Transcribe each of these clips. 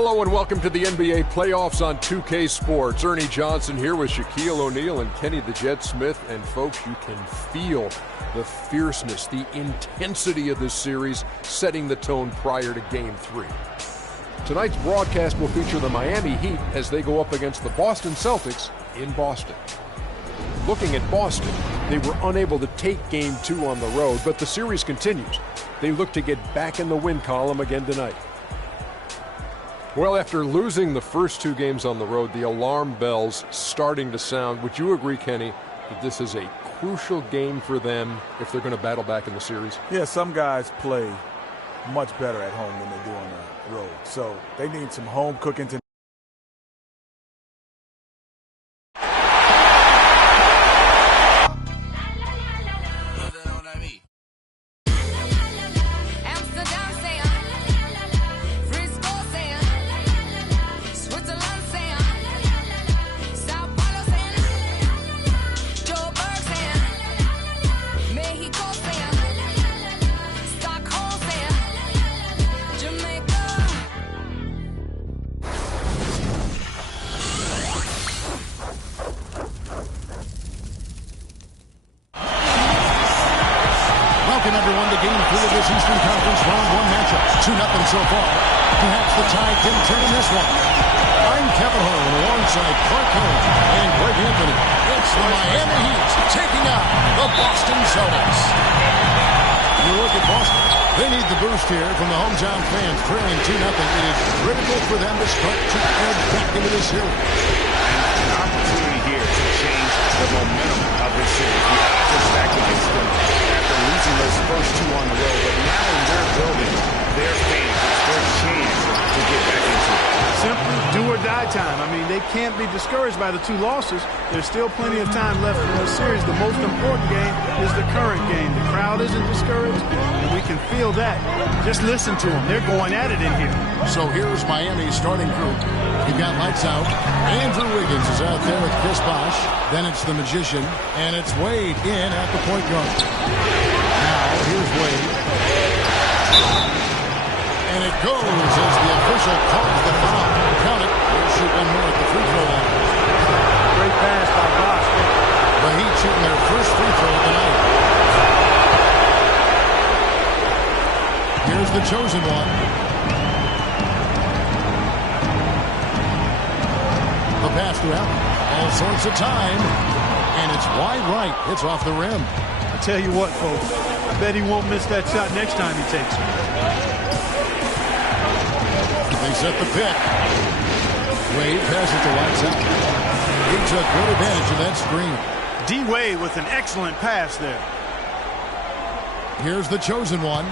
Hello and welcome to the NBA playoffs on 2K Sports. Ernie Johnson here with Shaquille O'Neal and Kenny the Jet Smith. And folks, you can feel the fierceness, the intensity of this series setting the tone prior to Game 3. Tonight's broadcast will feature the Miami Heat as they go up against the Boston Celtics in Boston. Looking at Boston, they were unable to take Game 2 on the road, but the series continues. They look to get back in the win column again tonight. Well, after losing the first two games on the road, the alarm bells starting to sound. Would you agree, Kenny, that this is a crucial game for them if they're going to battle back in the series? Yeah, some guys play much better at home than they do on the road. So they need some home cooking tonight. Everyone to Game 3 of this Eastern Conference Round 1 matchup. 2-0 so far. Perhaps the tide can turn in this one. I'm Kevin Harlan alongside Clark Hull and Greg Anthony. It's the Miami Heat taking out the Boston Celtics. You look at Boston. They need the boost here from the hometown fans. Trailing 2-0. It is critical for them to start to head back into this series. An opportunity here to change the momentum of this series. The odds are stacked against them after losing those first two on the road, but now in their building, their fans, it's their chance to get back into it. Simply do or die time. I mean, they can't be discouraged by the two losses. There's still plenty of time left in this series. The most important game is the current game. The crowd isn't discouraged, and we can feel that. Just listen to them. They're going at it in here. So here's Miami's starting group. You've got lights out. Andrew Wiggins is out there with Chris Bosh. Then it's the Magician, and it's Wade in at the point guard. Now, here's Wade. And it goes as the official calls the foul. Count it. We'll shoot one more at the free throw line. Great pass by Bosh. The Heat shooting their first free throw of the night. Here's the chosen one. The pass to Allen. All sorts of time. And it's wide right. It's off the rim. I tell you what, folks. I bet he won't miss that shot next time he takes it. They set the pick. Wade passes to lights out. He took good advantage of that screen. D. Wade with an excellent pass there. Here's the chosen one.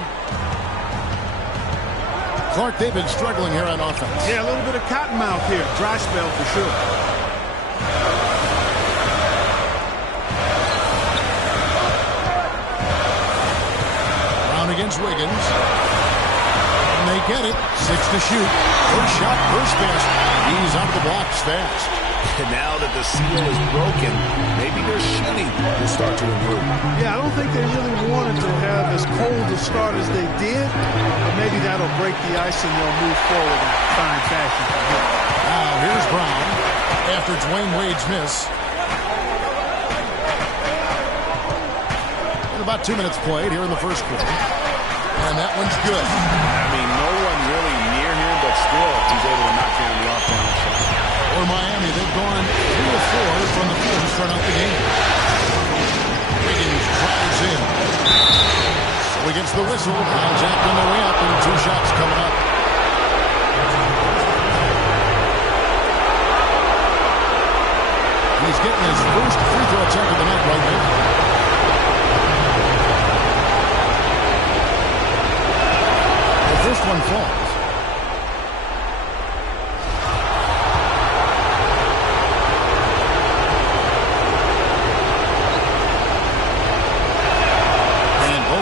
Clark, they've been struggling here on offense. Yeah, a little bit of cottonmouth here. Dry spell for sure. Brown against Wiggins. And they get it. 6 to shoot. First shot, first basket. He's out the blocks fast. And now that the seal is broken, maybe their shooting will start to improve. Yeah, I don't think they really wanted to have as cold a start as they did, but maybe that'll break the ice and they'll move forward in fine fashion from here. Now here's Brown after Dwayne Wade's miss. And about 2 minutes played here in the first quarter. And that one's good. I mean, no one really near him, but still he's able to knock down the off-down shot. For Miami, they've gone 3 of 4 from the field to start out the game. Wiggins drives in. So he gets the whistle. Contact on the way up, and 2 shots coming up. He's getting his first free throw attempt of the night right now. The first one falls.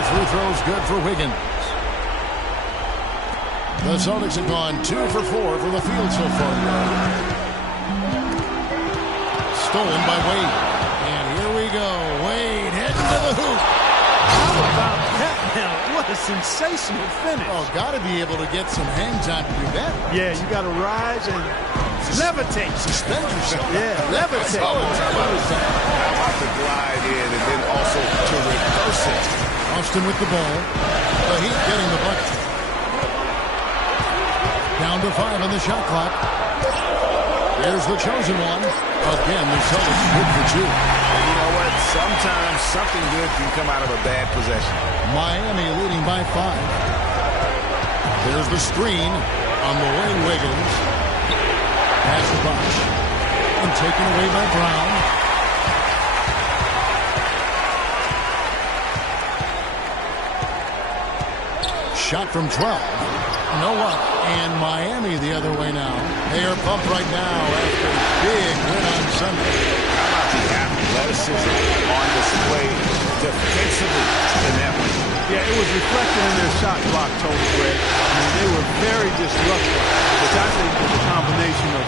Free throws good for Wiggins. The Celtics have gone 2 for 4 from the field so far. Stolen by Wade. And here we go. Wade heading to the hoop. How about that now? What a sensational finish. Oh, got to be able to get some hang time to do that. Yeah, you got to rise and levitate. Suspend yourself. Yeah, levitate. How about to glide in and then also to reverse it? Austin with the ball. The Heat getting the bucket. Down to 5 on the shot clock. There's the chosen one. Again, the Celtics good for 2. You know what? Sometimes something good can come out of a bad possession. Miami leading by 5. There's the screen on the way Wiggins. Pass to Bosh. And taken away by Brown. Shot from 12. No up. And Miami the other way now. They are pumped right now after a big win on Sunday. How about the athleticism on display defensively in that one? Yeah, it was reflected in their shot clock total, Greg. I mean, they were very disruptive, which I think was a combination of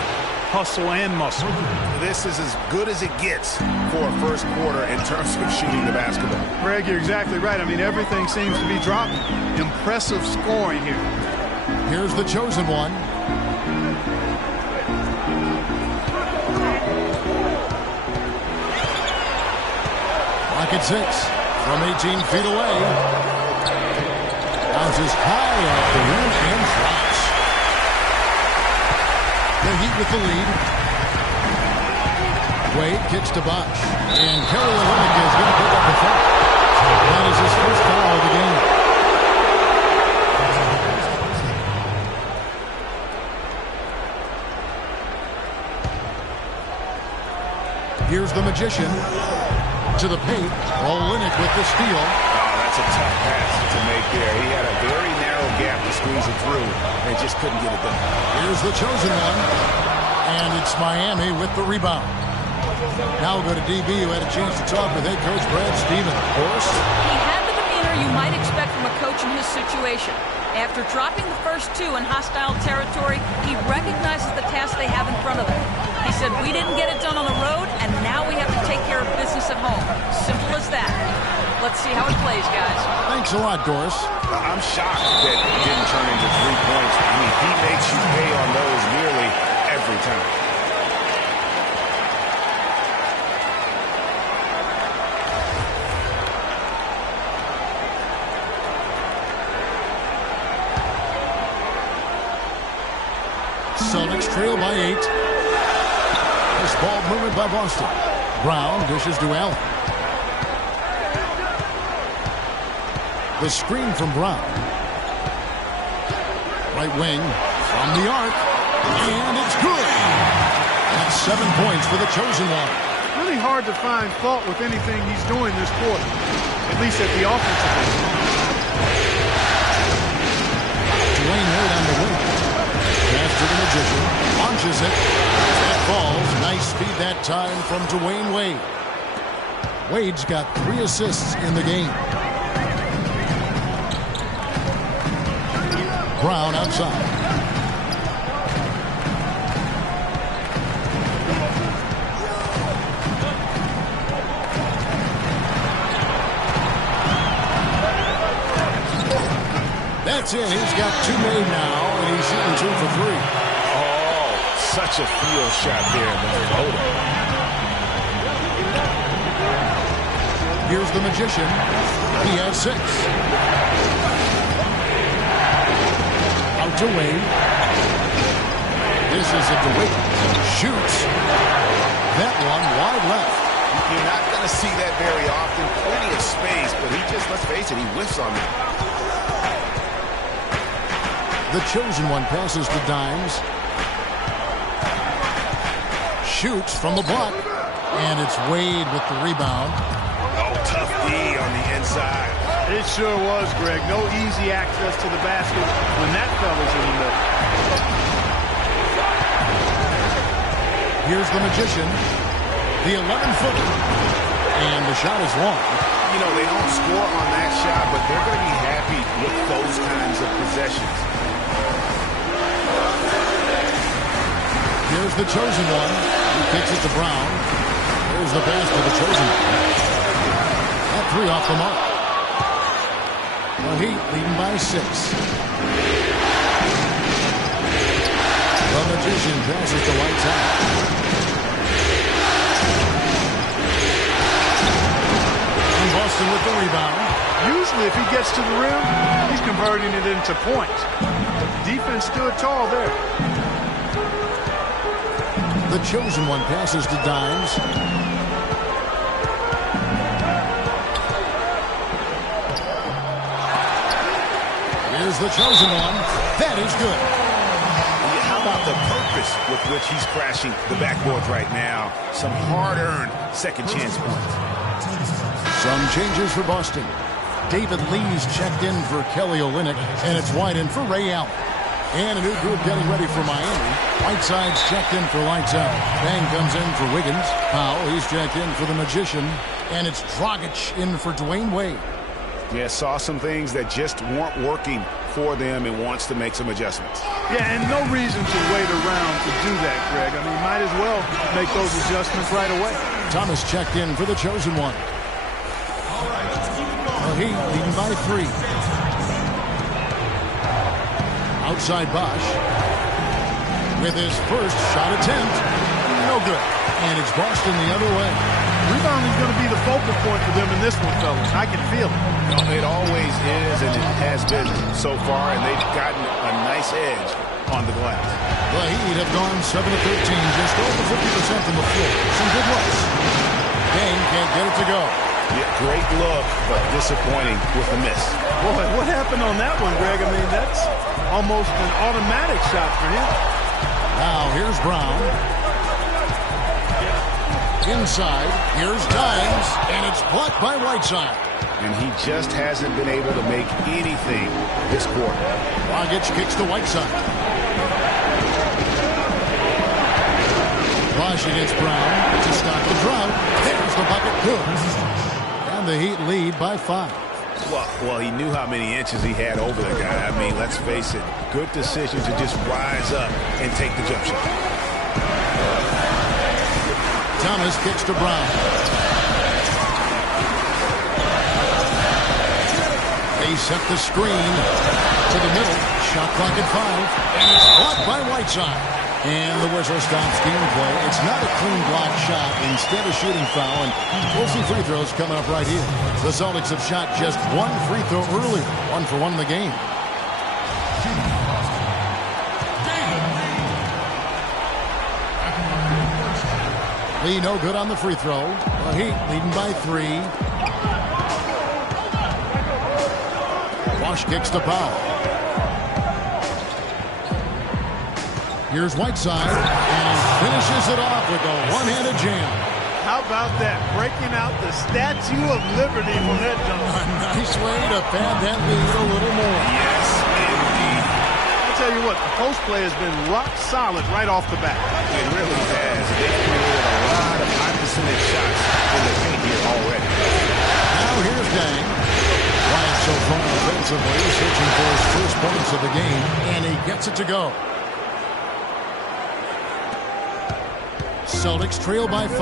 hustle and muscle. This is as good as it gets for a first quarter in terms of shooting the basketball. Greg, you're exactly right. I mean, everything seems to be dropping. Impressive scoring here. Here's the chosen one. Lock at 6 from 18 feet away. Bounces high off the rim and drops. The Heat with the lead. Wade kicks to Bosh. And Kelly Olynyk is going to pick up the foul. That is his first foul of the game. Here's the Magician to the paint. Olynyk with the steal. Oh, that's a tough pass to make there. He had a very narrow gap to squeeze it through and just couldn't get it done. Here's the chosen one. And it's Miami with the rebound. Now we'll go to DB, who had a chance to talk with head coach Brad Stevens. Of course, he had the demeanor you might expect from a coach in his situation. After dropping the first 2 in hostile territory, he recognizes the task they have in front of them. He said, we didn't get it done on the road, and now we have to take care of business at home. Simple as that. Let's see how it plays, guys. Thanks a lot, Doris. I'm shocked that it didn't turn into 3 points. I mean, he makes you pay on those nearly every time. Celtics trail by 8. This ball movement by Boston. Brown dishes to Allen. The screen from Brown. Right wing from the arc. And it's good. That's 7 points for the chosen one. Really hard to find fault with anything he's doing this quarter, at least at the offensive end. Dwayne Wade on the wing. Pass to the Magician. Launches it. That falls. Nice speed that time from Dwayne Wade. Wade's got 3 assists in the game. Brown outside. That's it. He's got 2 made now, and he's shooting 2 for 3. Oh, such a field shot there in the photo. Here's the Magician. He has 6. Out to Wade. This is it to Wade. Shoots. That one wide left. You're not going to see that very often. Plenty of space, but he just, let's face it, he whiffs on it. The chosen one passes to Dimes. Shoots from the block. And it's Wade with the rebound. Oh, tough D on the inside. It sure was, Greg. No easy access to the basket when that fella's in the middle. Here's the Magician. The 11-footer. And the shot is long. You know, they don't score on that shot, but they're going to be happy with those kinds of possessions. Here's the chosen one. He kicks it to Brown. There's the pass to the chosen one. That 3 off the mark. The Heat leading by 6. The Magician passes to lights out. And Boston with the rebound. Usually if he gets to the rim, he's converting it into points. Defense stood tall there. The chosen one passes to Dimes. Here's the chosen one. That is good. How about the purpose with which he's crashing the backboards right now? Some hard-earned second chance points. Some changes for Boston. David Lee's checked in for Kelly Olynyk, and it's White in for Ray Allen. And a new group getting ready for Miami. Whiteside's checked in for Lights Out. Bang comes in for Wiggins. Powell, he's checked in for the Magician. And it's Dragic in for Dwayne Wade. Yeah, saw some things that just weren't working for them and wants to make some adjustments. Yeah, and no reason to wait around to do that, Greg. I mean, might as well make those adjustments right away. Thomas checked in for the chosen one. The Heat leading by 3. Outside Bosch with his first shot attempt. No good. And it's Boston the other way. Rebounding is going to be the focal point for them in this one, fellas. I can feel it. No, it always is, and it has been so far, and they've gotten a nice edge on the glass. The Heat have gone 7 of 13, just over 50% from the floor. Some good looks. Kane can't get it to go. Yeah, great look, but disappointing with the miss. Boy, what happened on that one, Greg? I mean, that's almost an automatic shot for him. Now here's Brown. Inside, here's Dimes, and it's blocked by Whiteside. And he just hasn't been able to make anything this quarter. Dragic kicks to Whiteside. Bosch against Brown to stop the drought. There's the bucket. Good. And the Heat lead by 5. Well, he knew how many inches he had over the guy. I mean, let's face it, good decision to just rise up and take the jump shot. Thomas kicks to Brown. They set the screen to the middle. Shot clock at 5. And it's blocked by Whiteside. And the whistle stops gameplay. It's not a clean block shot. Instead, a shooting foul. And we'll see free throws coming up right here. The Celtics have shot just 1 free throw earlier. 1 for 1 in the game. Lee no good on the free throw. The Heat leading by 3. Bosch kicks to Powell. Here's Whiteside, and he finishes it off with a one-handed jam. How about that? Breaking out the Statue of Liberty from that jump. A nice way to pad that lead a little more. Yes, indeed. I'll tell you what, the post play has been rock solid right off the bat. It really has. They've created a lot of high percentage shots in the paint here already. Now here's Dang. Bryant so far offensively, searching for his first points of the game, and he gets it to go. Celtics trail by 5.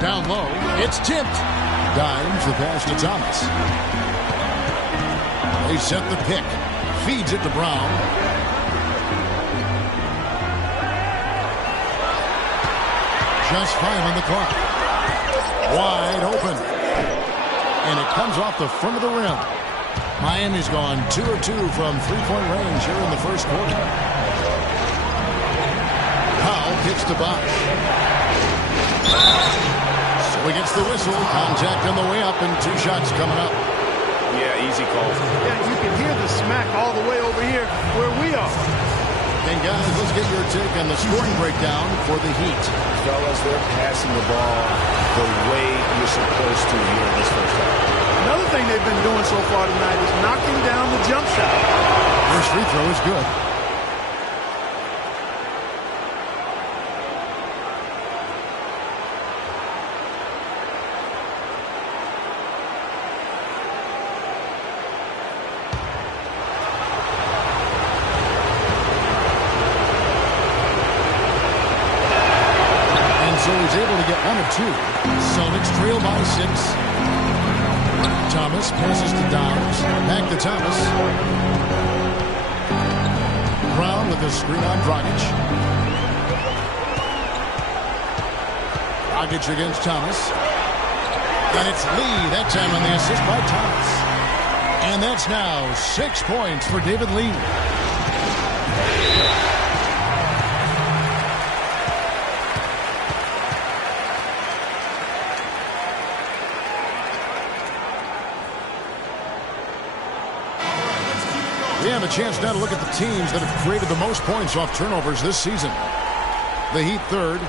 Down low, it's tipped. Dimes the pass to Thomas. They set the pick. Feeds it to Brown. Just 5 on the clock. Wide open. And it comes off the front of the rim. Miami's gone 2 of 2 from three-point range here in the first quarter. Powell kicks to Bosch. So he gets the whistle. Contact on the way up and 2 shots coming up. Yeah, easy call. Yeah, you can hear the smack all the way over here where we are. And guys, let's get your take on the scoring breakdown for the Heat. Fellas, they're passing the ball the way you're supposed to here in this first half. Another thing they've been doing so far tonight is knocking down the jump shot. First free throw is good. So he's able to get 1 of 2. Celtics trail by 6. Thomas passes to Downs. Back to Thomas. Brown with the screen on Dragic. Dragic against Thomas. And it's Lee that time on the assist by Thomas. And that's now 6 points for David Lee. We have a chance now to look at the teams that have created the most points off turnovers this season. The Heat third.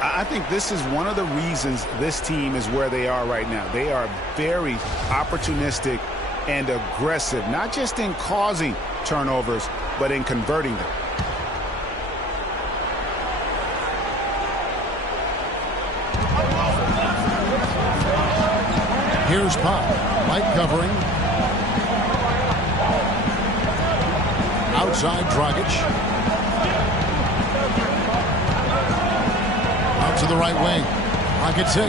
I think this is one of the reasons this team is where they are right now. They are very opportunistic and aggressive, not just in causing turnovers, but in converting them. Here's Pop. Light covering. Outside Dragic. Out to the right wing. Pocket 6. 5.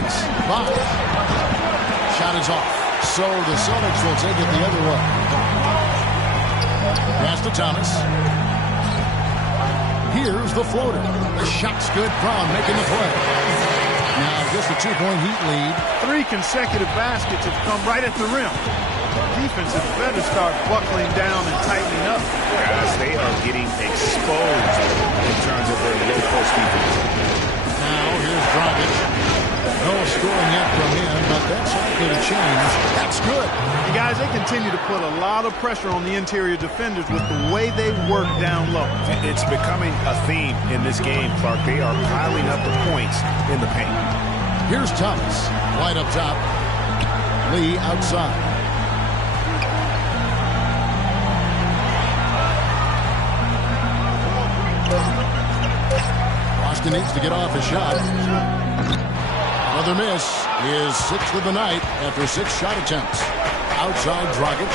Shot is off. So the Celtics will take it the other way. Pass to Thomas. Here's the floater. The shot's good. Brown making the play. Now just a 2-point Heat lead. 3 consecutive baskets have come right at the rim. Defense had better start buckling down and tightening up. Guys, they are getting exposed in terms of their low post defense. Now here's Dragic. No scoring yet from him, but that's likely to change. That's good. And guys, they continue to put a lot of pressure on the interior defenders with the way they work down low. It's becoming a theme in this game, Clark. They are piling up the points in the paint. Here's Thomas. Wide up top. Lee outside. Boston needs to get off a shot. Another miss. His 6th of the night after 6 shot attempts. Outside Dragic.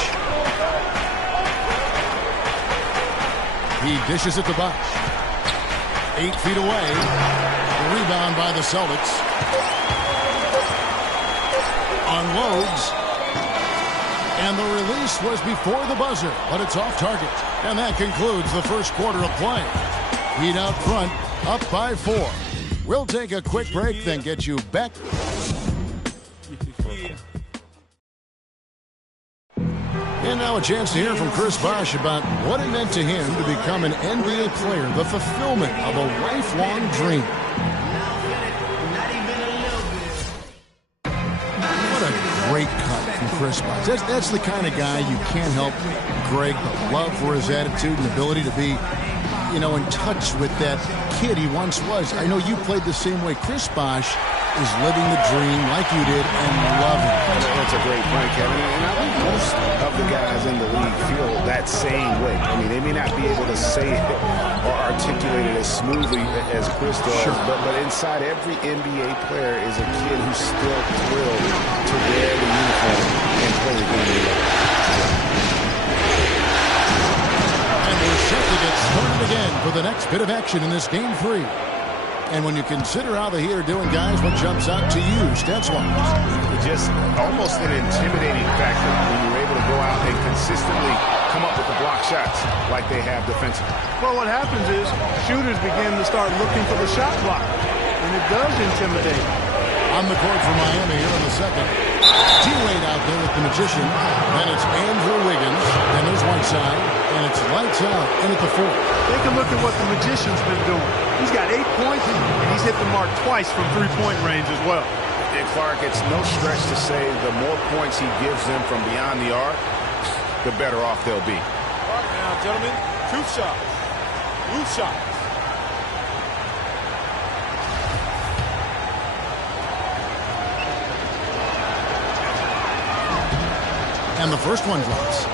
He dishes it to Bosch. 8 feet away. The rebound by the Celtics. Unloads. And the release was before the buzzer, but it's off target. And that concludes the first quarter of play. Heat out front, up by 4. We'll take a quick break, then get you back. And now a chance to hear from Chris Bosh about what it meant to him to become an NBA player, the fulfillment of a lifelong dream. What a great cut from Chris Bosh. That's the kind of guy you can't help, Greg, but love for his attitude and ability to be, you know, in touch with that kid he once was. I know you played the same way. Chris Bosh is living the dream like you did and loving it. That's a great point, Kevin. And I think most of the guys in the league feel that same way. I mean, they may not be able to say it or articulate it as smoothly as Chris does, sure. but inside every NBA player is a kid who's still thrilled to wear the uniform and play the game. And we're set to get started again for the next bit of action in this Game 3. And when you consider how the Heat are doing, guys, what jumps out to you, stats-wise? Just almost an intimidating factor when you're able to go out and consistently come up with the block shots like they have defensively. Well, what happens is shooters begin to start looking for the shot block, and it does intimidate. On the court for Miami here in the second. D-Wade out there with the magician. Then it's Andrew Wiggins. And there's Whiteside. And it's lights out in at the 4th. Take a look at what the magician's been doing. He's got 8 points, and he's hit the mark twice from three-point range as well. And Clark, it's no stretch to say the more points he gives them from beyond the arc, the better off they'll be. All right now, gentlemen, 2 shots. 2 shots. And the first one drops.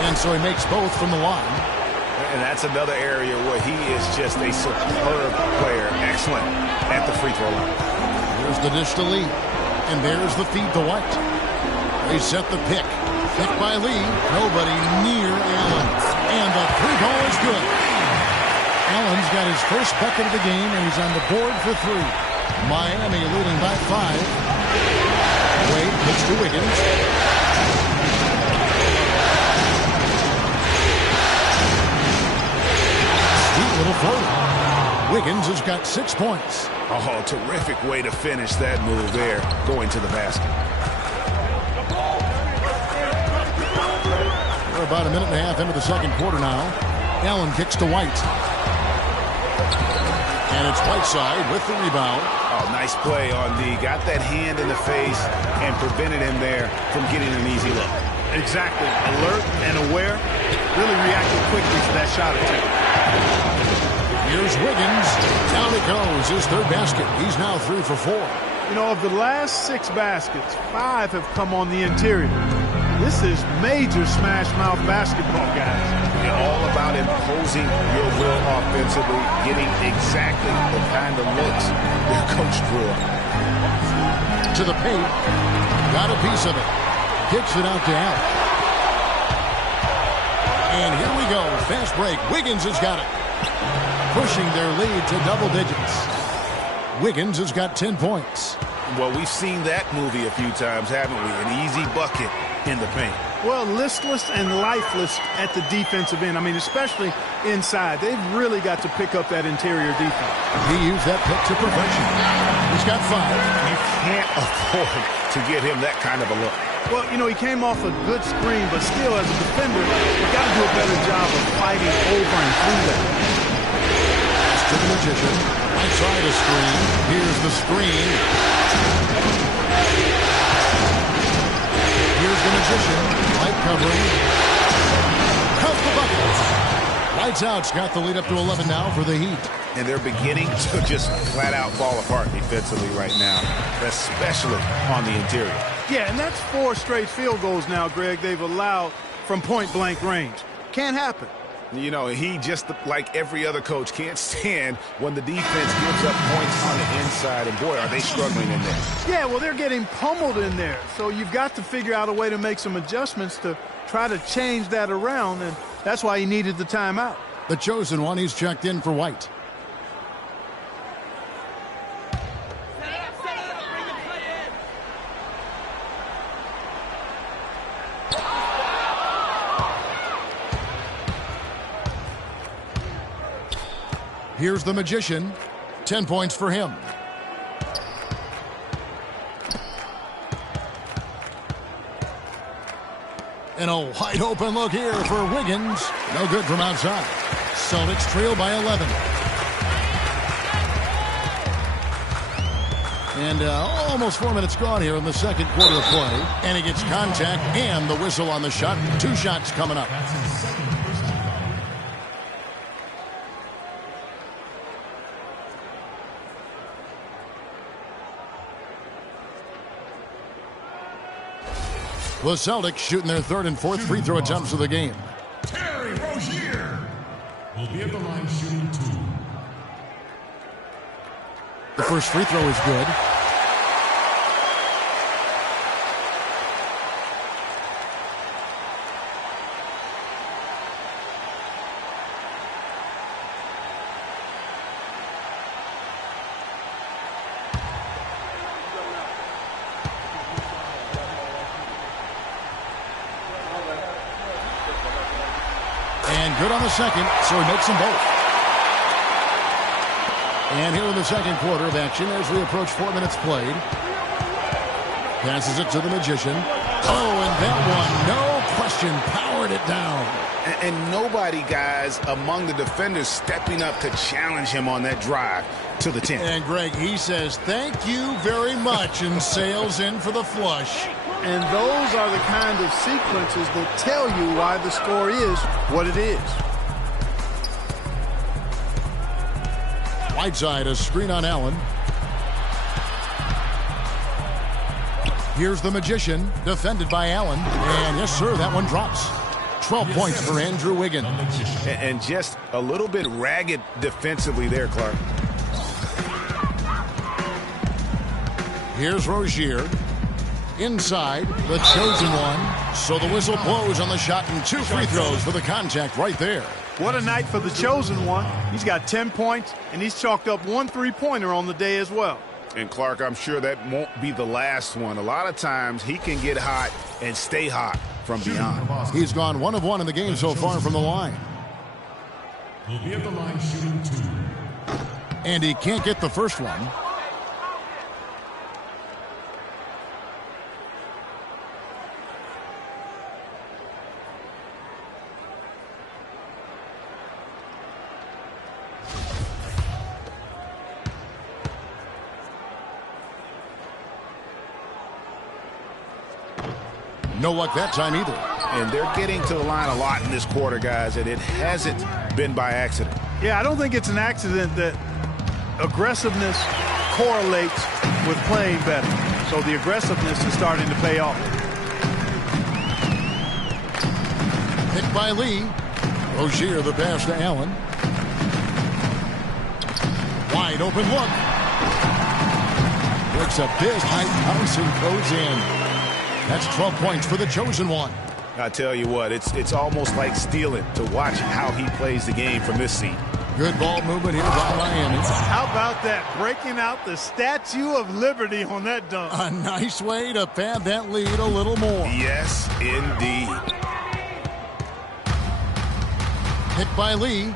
And so he makes both from the line. And that's another area where he is just a superb player. Excellent at the free throw line. Here's the dish to Lee. And there's the feed to White. They set the pick. Pick by Lee. Nobody near Allen. And the three-ball is good. Allen's got his first bucket of the game, and he's on the board for 3. Miami leading by 5. Wade puts to Wiggins. Sweet little floater. Wiggins has got 6 points. Oh, terrific way to finish that move there, going to the basket. We're about a minute and a half into the second quarter now. Allen kicks to White. And it's Whiteside with the rebound. Oh, nice play on D. Got that hand in the face and prevented him there from getting an easy look. Exactly. Alert and aware. Really reacted quickly to that shot attempt. Here's Wiggins. Down it goes. His third basket. He's now 3 for 4. You know, of the last 6 baskets, 5 have come on the interior. This is major smash-mouth basketball, guys. You're all about imposing your will offensively, getting exactly the kind of looks your coach drew up. To the paint. Got a piece of it. Kicks it out to Allen. And here we go. Fast break. Wiggins has got it. Pushing their lead to double digits. Wiggins has got 10 points. Well, we've seen that movie a few times, haven't we? An easy bucket in the paint. Well, listless and lifeless at the defensive end. I mean, especially inside. They've really got to pick up that interior defense. He used that pick to perfection. He's got 5. You can't afford to get him that kind of a look. Well, you know, he came off a good screen, but still, as a defender, you've got to do a better job of fighting over and through that. To the Magician. Outside a screen. Here's the screen. Here's the Magician. Light covering. Counts the bucket. Lights out's got the lead up to 11 now for the Heat. And they're beginning to just flat out fall apart defensively right now, especially on the interior. Yeah, and that's 4 straight field goals now, Greg, they've allowed from point-blank range. Can't happen. You know, he, just like every other coach, can't stand when the defense gives up points on the inside. And, boy, are they struggling in there. Yeah, well, they're getting pummeled in there. So you've got to figure out a way to make some adjustments to try to change that around, and that's why he needed the timeout. The chosen one, he's checked in for White. Here's the Magician. 10 points for him. And a wide open look here for Wiggins. No good from outside. Celtics trail by 11. And almost 4 minutes gone here in the second quarter of play. And he gets contact and the whistle on the shot. 2 shots coming up. The Celtics shooting their 3rd and 4th free throw attempts of the game. Terry Rozier will be at the line shooting 2. The first free throw is good. Good on the second, so he makes them both. And here in the second quarter of action as we approach 4 minutes played. Passes it to the Magician. Oh, and that one, no question, powered it down. And nobody, guys, among the defenders stepping up to challenge him on that drive to the 10. And, Greg, he says, thank you very much, and sails in for the flush. And those are the kind of sequences that tell you why the score is what it is. Whiteside, a screen on Allen. Here's the Magician, defended by Allen. And yes, sir, that one drops. 12 points for Andrew Wiggins. And just a little bit ragged defensively there, Clark. Here's Rozier. Inside, the chosen one. So the whistle blows on the shot and 2 free throws for the contact right there. What a night for the chosen one. He's got 10 points, and he's chalked up 1 3-pointer on the day as well. And Clark, I'm sure that won't be the last one. A lot of times he can get hot and stay hot from beyond. He's gone 1 of 1 in the game so far from the line. Will be at the line shooting 2. And he can't get the first one. No luck that time either. And they're getting to the line a lot in this quarter, guys, and it hasn't been by accident. Yeah, I don't think it's an accident that aggressiveness correlates with playing better. So the aggressiveness is starting to pay off. Picked by Lee. Rozier the pass to Allen. Wide open look. Takes a big high bounce and goes in. That's 12 points for the chosen one. I tell you what, it's almost like stealing to watch how he plays the game from this seat. Good ball movement here by Miami. How about that? Breaking out the Statue of Liberty on that dunk. A nice way to pad that lead a little more. Yes, indeed. Picked by Lee.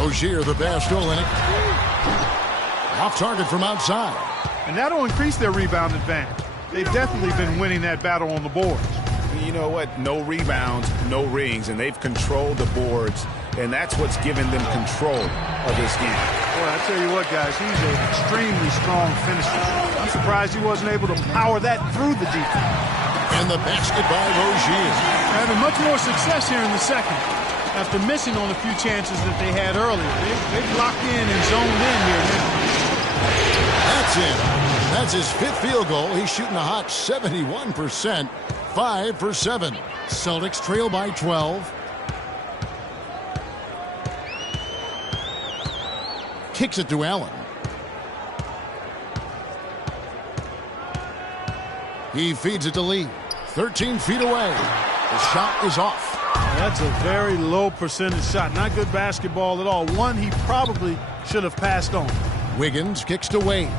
Rozier the pass to Olynyk. Off target from outside. And that'll increase their rebound advantage. They've definitely been winning that battle on the boards. You know what? No rebounds, no rings, and they've controlled the boards, and that's what's given them control of this game. Boy, I tell you what, guys, he's an extremely strong finisher. I'm surprised he wasn't able to power that through the defense. And the basket by Rozier. Having much more success here in the second after missing on a few chances that they had earlier. They've locked in and zoned in here now. That's it. That's his 5th field goal. He's shooting a hot 71%. 5 for 7. Celtics trail by 12. Kicks it to Allen. He feeds it to Lee. 13 feet away. The shot is off. That's a very low percentage shot. Not good basketball at all. One he probably should have passed on. Wiggins kicks to Wade.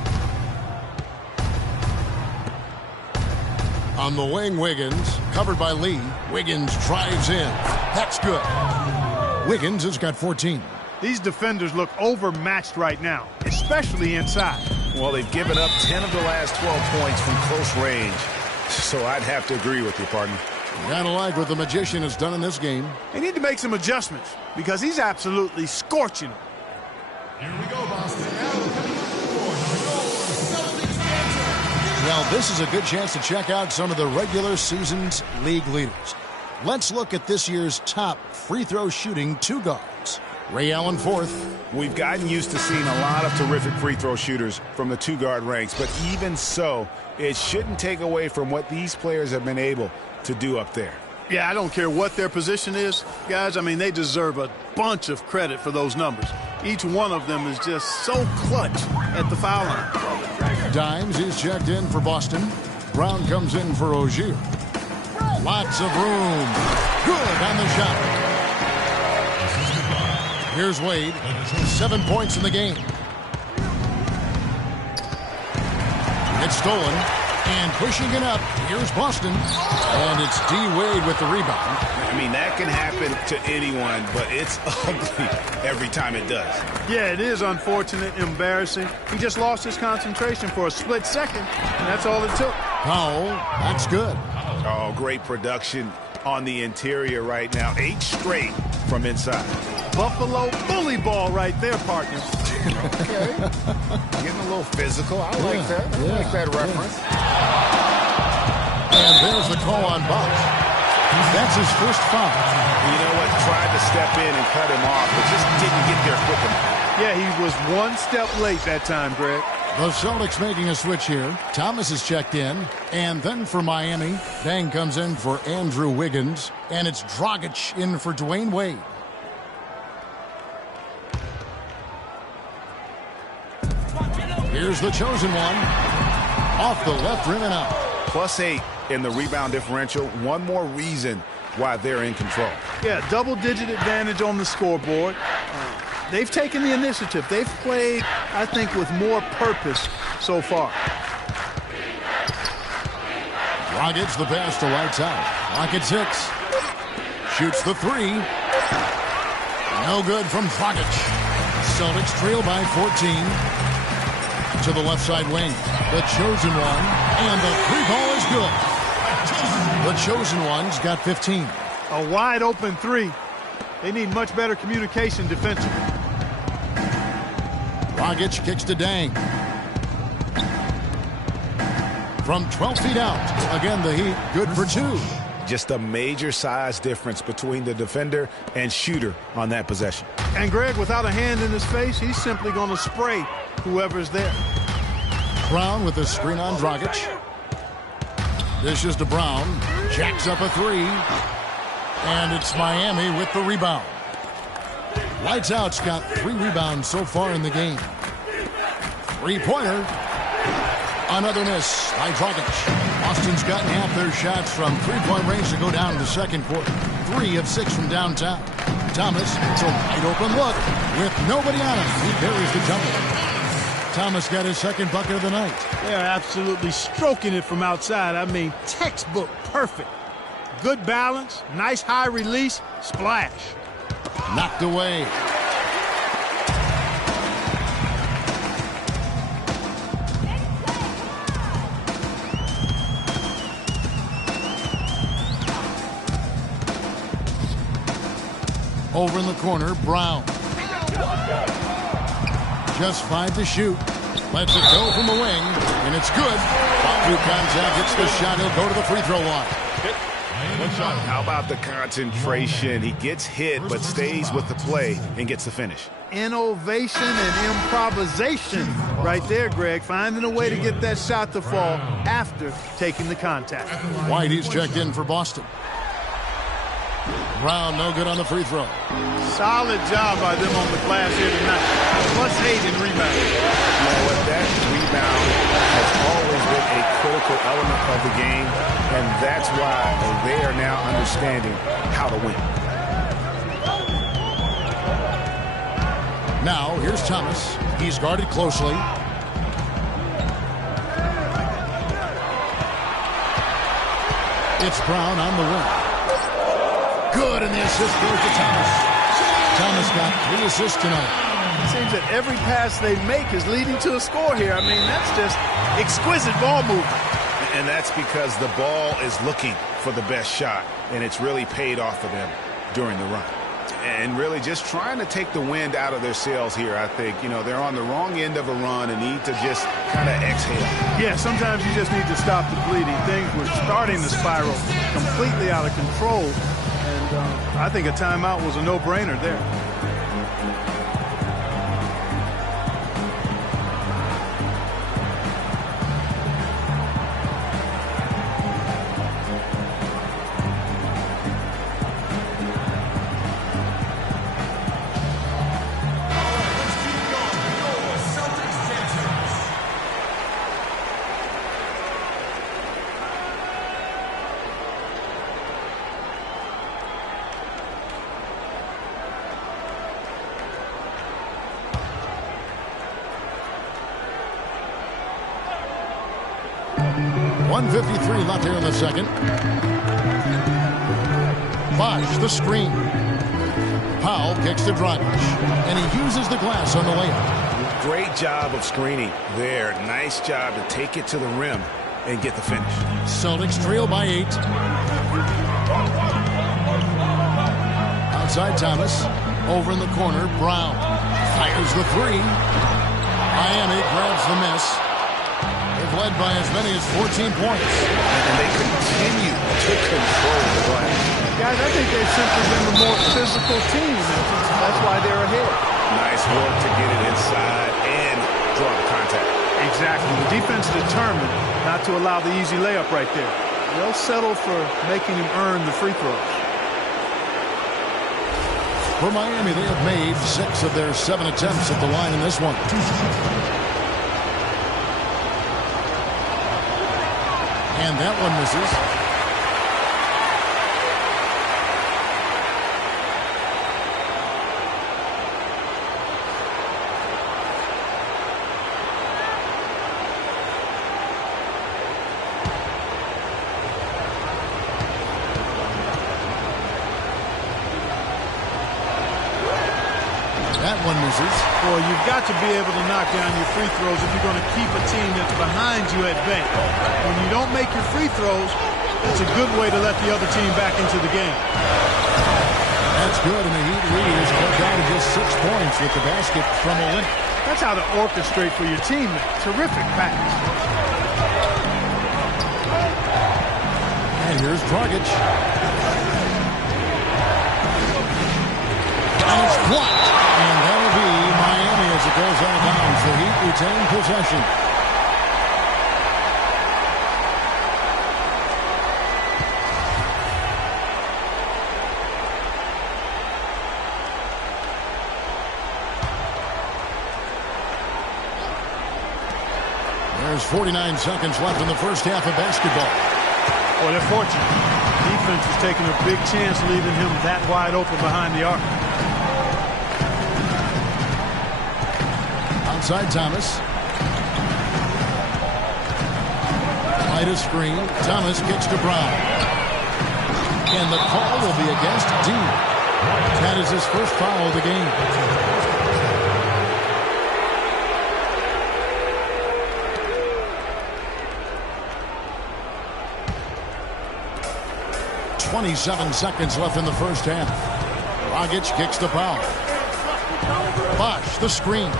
On the wing, Wiggins, covered by Lee. Wiggins drives in. That's good. Wiggins has got 14. These defenders look overmatched right now, especially inside. Well, they've given up 10 of the last 12 points from close range. So I'd have to agree with you, partner. Gotta like what the Magician has done in this game. They need to make some adjustments because he's absolutely scorching them. Here we go, Boston. Well, this is a good chance to check out some of the regular season's league leaders. Let's look at this year's top free throw shooting 2 guards. Ray Allen 4th. We've gotten used to seeing a lot of terrific free throw shooters from the 2-guard ranks, but even so, it shouldn't take away from what these players have been able to do up there. Yeah, I don't care what their position is, guys. I mean, they deserve a bunch of credit for those numbers. Each one of them is just so clutch at the foul line. Dimes is checked in for Boston. Brown comes in for Rozier. Lots of room. Good on the shot. Here's Wade. 7 points in the game. It's stolen. And pushing it up, here's Boston. And it's D. Wade with the rebound. I mean, that can happen to anyone, but it's ugly every time it does. Yeah, it is unfortunate, embarrassing. He just lost his concentration for a split second, and that's all it took. Powell, that's good. Oh, great production on the interior right now. 8 straight from inside. Buffalo bully ball right there, partner. Okay. Getting a little physical. I like that. I like that reference. And there's the call on Buck. That's his first foul. You know what? Tried to step in and cut him off, but just didn't get there quick enough. Yeah, he was one step late that time, Greg. The Celtics making a switch here. Thomas is checked in. And then for Miami, Dang comes in for Andrew Wiggins. And it's Dragic in for Dwayne Wade. Here's the chosen one. Off the left rim and out. +8 in the rebound differential. One more reason why they're in control. Yeah, double-digit advantage on the scoreboard. They've taken the initiative. They've played, I think, with more purpose so far. Dragic the pass to lights out. Clock at 6. Shoots the 3. No good from Dragic. Celtics trail by 14. To the left side wing. The chosen one. And the 3-ball is good. The chosen one's got 15. A wide open 3. They need much better communication defensively. Dragic kicks to Dang. From 12 feet out. Again, the Heat good for 2. Just a major size difference between the defender and shooter on that possession. And Greg, without a hand in his face, he's simply going to spray whoever's there. Brown with a screen on Dragic. Dishes to Brown. Jacks up a 3. And it's Miami with the rebound. Lights Out's got 3 rebounds so far in the game. 3-pointer. Another miss by Dragic. Boston's gotten half their shots from 3-point range to go down in the second quarter. 3 of 6 from downtown. Thomas, it's a wide open look with nobody on him. He buries the jumper. Thomas got his second bucket of the night. They're absolutely stroking it from outside. I mean, textbook perfect. Good balance, nice high release, splash. Knocked away. Over in the corner, Brown. Just 5 to shoot. Lets it go from the wing, and it's good. Through contact, hits the shot. He'll go to the free throw line. How about the concentration? He gets hit, but stays with the play and gets the finish. Innovation and improvisation right there, Greg. Finding a way to get that shot to fall after taking the contact. Whitey's checked in for Boston. Brown no good on the free throw. Solid job by them on the glass here tonight. +8 in rebounding. You know what? That rebound has always been a critical element of the game, and that's why they are now understanding how to win. Now, here's Thomas. He's guarded closely. It's Brown on the wing. Good, and the assist goes to Thomas. Thomas got 3 assists tonight. It seems that every pass they make is leading to a score here. I mean, that's just exquisite ball movement. And that's because the ball is looking for the best shot, and it's really paid off for them during the run. And really just trying to take the wind out of their sails here, I think. You know, they're on the wrong end of a run and need to just kind of exhale. Yeah, sometimes you just need to stop the bleeding. Things were starting to spiral completely out of control. And I think a timeout was a no-brainer there. .153 left here in the second. Bosh the screen. Powell kicks to Dragic, and he uses the glass on the layup. Great job of screening there. Nice job to take it to the rim and get the finish. Celtics trail by 8. Outside Thomas. Over in the corner, Brown. Fires the 3. Miami grabs the miss. They've led by as many as 14 points. And they continue to control the glass. Guys, I think they've simply been the more physical team. That's why they're ahead. Nice work to get it inside and draw the contact. Exactly. The defense determined not to allow the easy layup right there. They'll settle for making him earn the free throws. For Miami, they have made 6 of their 7 attempts at the line in this one. And that one misses. That one misses. Boy, you've got to be able to knock down your free throws if you're going to keep a team that's behind you at bay. When you don't make your free throws, it's a good way to let the other team back into the game. That's good, and the Heat lead is cut down to just 6 points with the basket from Olympic. That's how to orchestrate for your teammate. Terrific pass. And here's Dragic. And it's blocked. And that'll be Miami as it goes out of bounds. The Heat retain possession. There's 49 seconds left in the first half of basketball. Oh, they're fortunate. Defense is taking a big chance leaving him that wide open behind the arc. Outside Thomas. Midas screen. Thomas kicks to Brown. And the call will be against Dean. That is his first foul of the game. .27 seconds left in the first half. Dragic kicks to Powell. Bosh, the screen.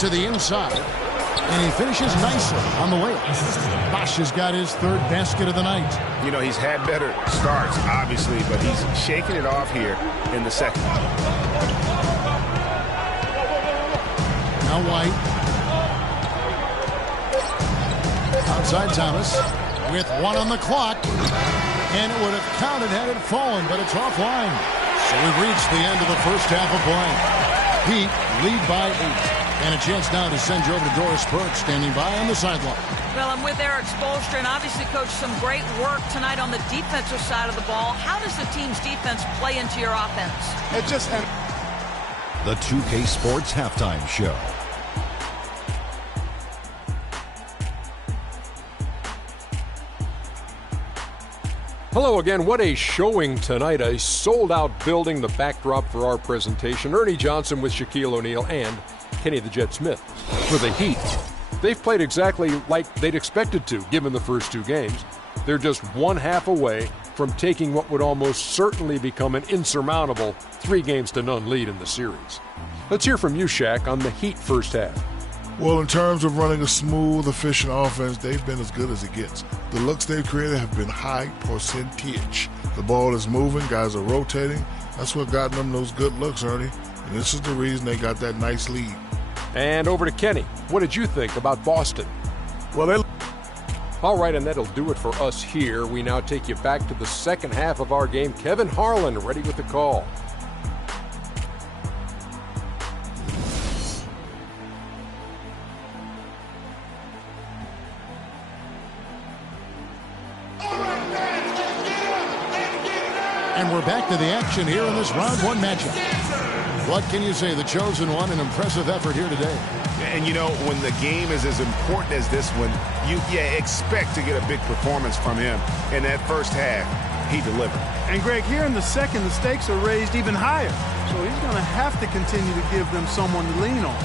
To the inside. And he finishes nicely on the layup. Bosh has got his 3rd basket of the night. You know, he's had better starts, obviously, but he's shaking it off here in the second. Now White. Outside Thomas. With 1 on the clock. And it would have counted had it fallen, but it's offline. So we've reached the end of the first half of play. Heat lead by 8. And a chance now to send you over to Doris Burke, standing by on the sideline. Well, I'm with Eric Spoelstra, and obviously, Coach, some great work tonight on the defensive side of the ball. How does the team's defense play into your offense? It just The 2K Sports Halftime Show. Hello again. What a showing tonight. A sold-out building, the backdrop for our presentation. Ernie Johnson with Shaquille O'Neal and Kenny the Jet Smith for the Heat. They've played exactly like they'd expected to, given the first 2 games. They're just 1 half away from taking what would almost certainly become an insurmountable 3-0 lead in the series. Let's hear from you, Shaq, on the Heat first half. Well, in terms of running a smooth, efficient offense, they've been as good as it gets. The looks they've created have been high percentage. The ball is moving, guys are rotating. That's what got them those good looks, Ernie. And this is the reason they got that nice lead. And over to Kenny. What did you think about Boston? Well, All right, and that'll do it for us here. We now take you back to the second half of our game. Kevin Harlan ready with the call. And we're back to the action here in this round 1 matchup. What can you say? The chosen one, an impressive effort here today. And, you know, when the game is as important as this one, you expect to get a big performance from him. In that first half, he delivered. And, Greg, here in the second, the stakes are raised even higher. So he's going to have to continue to give them someone to lean on.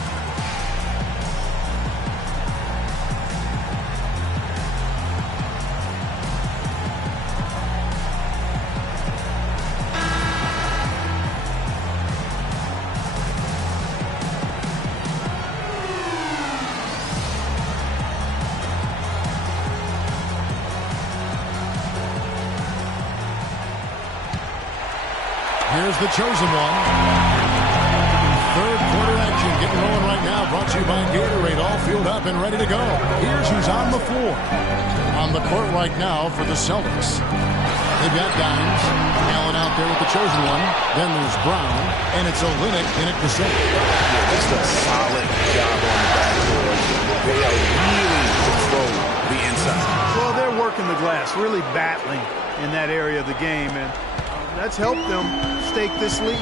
Here's the chosen one. Third quarter action getting rolling right now. Brought to you by Gatorade. All filled up and ready to go. Here's who's on the floor. On the court right now for the Celtics. They've got Dimes. Allen out there with the chosen one. Then there's Brown. And it's Olynyk in at the center. Yeah, just a solid job on the backboard. They are really control the inside. Well, they're working the glass, really battling in that area of the game. And that's helped them stake this lead.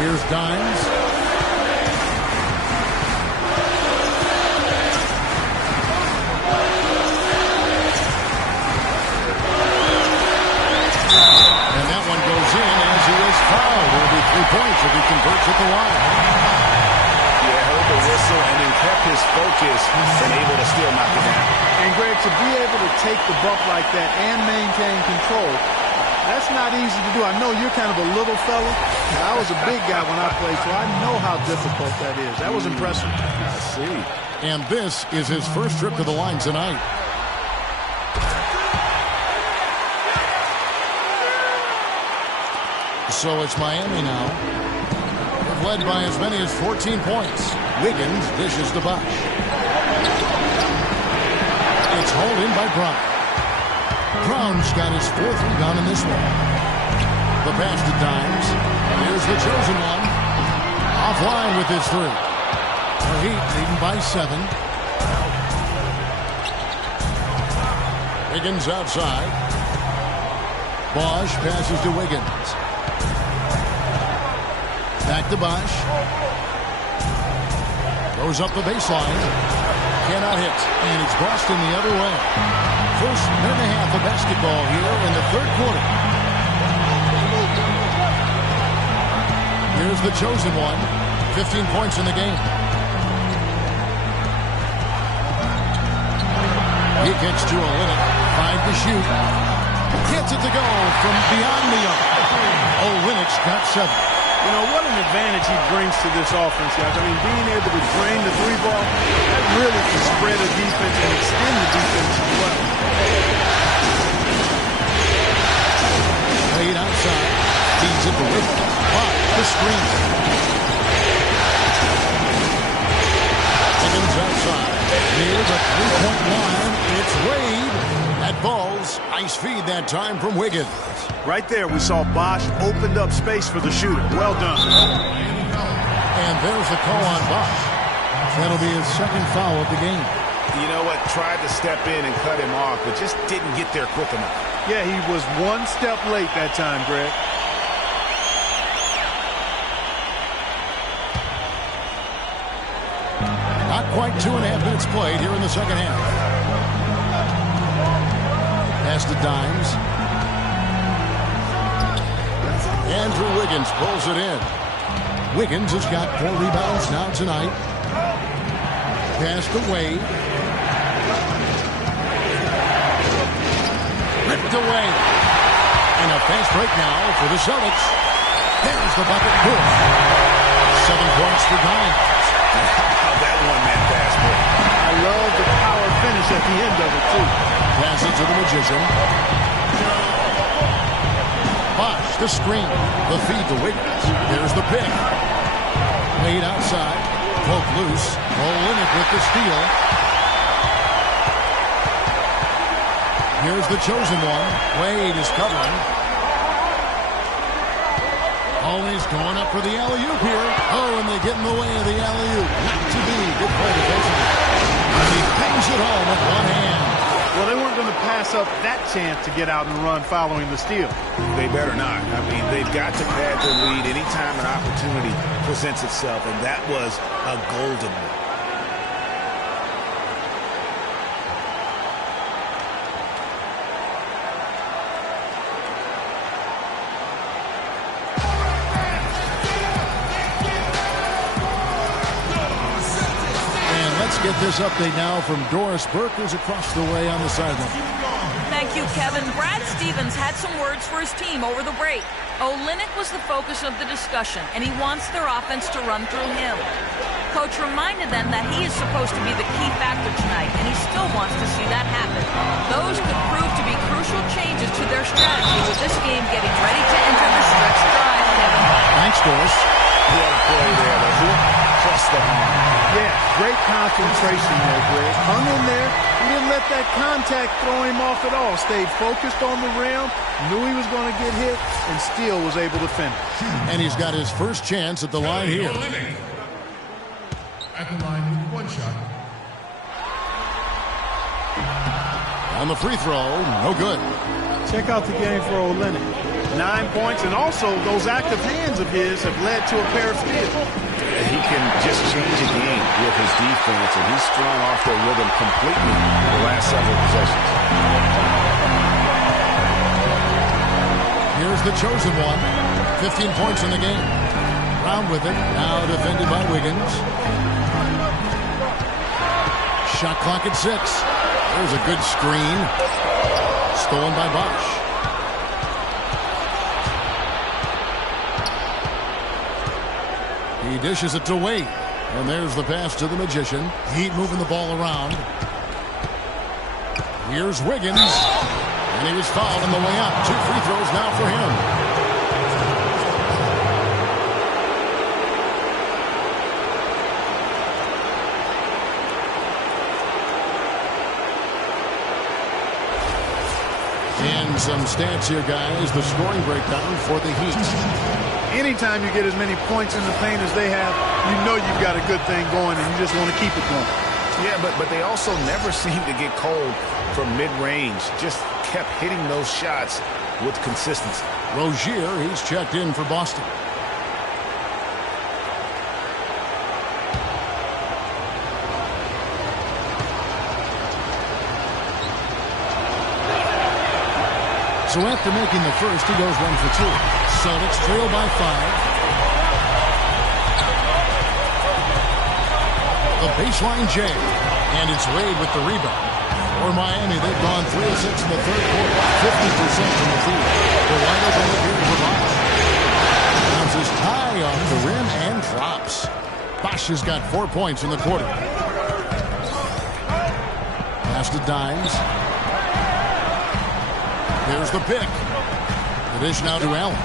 Here's Dimes. And that one goes in as he is fouled. It will be 3 points if he converts at the line. Yeah, heard the whistle and then kept his focus and able to still knock it down. And, Greg, to be able to take the bump like that and maintain control, that's not easy to do. I know you're kind of a little fella. I was a big guy when I played, so I know how difficult that is. That was impressive. I see. And this is his first trip to the line tonight. So it's Miami now. They've led by as many as 14 points. Wiggins dishes to Bosh. It's hauled in by Brown. Brown's got his 4th rebound in this one. The pass to Dimes. Here's the chosen one. Offline with his 3. The Heat leading by 7. Wiggins outside. Bosh passes to Wiggins. Back to Bosh. Goes up the baseline. Cannot hit. And it's Boston the other way. First minute and a half of basketball here in the 3rd quarter. Here's the chosen one. 15 points in the game. He kicks to Olynyk. 5 to shoot. Gets it to go from beyond the arc. Olynyk's got 7. You know, what an advantage he brings to this offense, guys. I mean, being able to drain the 3-ball, that really can spread a defense and extend the defense as well. Played outside. Feeds it to Wiggins. The screen. Wiggins outside. Near the 3-point line. It's Wade. That falls. Nice feed that time from Wiggins. Right there, we saw Bosh opened up space for the shooter. Well done. And there's the call on Bosh. That'll be his 2nd foul of the game. You know what? Tried to step in and cut him off, but just didn't get there quick enough. Yeah, he was 1 step late that time, Greg. Not quite 2.5 minutes played here in the 2nd half. Pass to Dimes. Andrew Wiggins pulls it in. Wiggins has got 4 rebounds now tonight. Pass to Wade. Ripped away. And a fast break now for the Celtics. There's the bucket. Good. 7 points for Dimes. That one-man pass break. I love the power finish at the end of it, too. Pass it to the Magician. Bosh, the screen. The feed to Wiggins. Here's the pick. Wade outside. Poke loose. Olynyk with the steal. Here's the chosen one. Wade is covering. Always going up for the alley-oop here. Oh, and they get in the way of the alley-oop. Not to be. Good play defensively. And he bangs it home with one hand. Well, they weren't going to pass up that chance to get out and run following the steal. They better not. I mean, they've got to pad the lead anytime an opportunity presents itself, and that was a golden one. Get this update now from Doris Burke, who's across the way on the sideline. Thank you, Kevin. Brad Stevens had some words for his team over the break. Olynyk was the focus of the discussion, and he wants their offense to run through him. Coach reminded them that he is supposed to be the key factor tonight, and he still wants to see that happen. Those could prove to be crucial changes to their strategy with this game getting ready to enter the stretch drive, Kevin. next to us. What a play there. The hoop plus the arm. Yeah, great concentration there, Greg. Hung in there. He didn't let that contact throw him off at all. Stayed focused on the rim, knew he was going to get hit, and still was able to finish. And he's got his first chance at the line here. At the line with 1 shot. On the free throw, no good. Check out the game for Olenek. 9 points, and also those active hands of his have led to a pair of steals. He can just change a game with his defense, and he's thrown off their rhythm completely the last several possessions. Here's the chosen one. 15 points in the game. Brown with it. Now defended by Wiggins. Shot clock at 6. There's a good screen. Stolen by Bosch. He dishes it to Wade. And there's the pass to the Magician. Heat moving the ball around. Here's Wiggins. And he was fouled on the way up. 2 free throws now for him. And some stats here, guys. The scoring breakdown for the Heat. Anytime you get as many points in the paint as they have, you know you've got a good thing going, and you just want to keep it going. Yeah, but they also never seem to get cold from mid-range. Just kept hitting those shots with consistency. Rozier, he's checked in for Boston. So after making the first, he goes 1 for 2. Celtics trail by 5. The baseline J. And it's Wade with the rebound. For Miami, they've gone 3 of 6 in the third quarter. 50% from the field. They're wide open with here for Bosch. Bounces high off the rim and drops. Bosch has got 4 points in the quarter. Pass to Dimes. There's the pick. The dish now to Allen.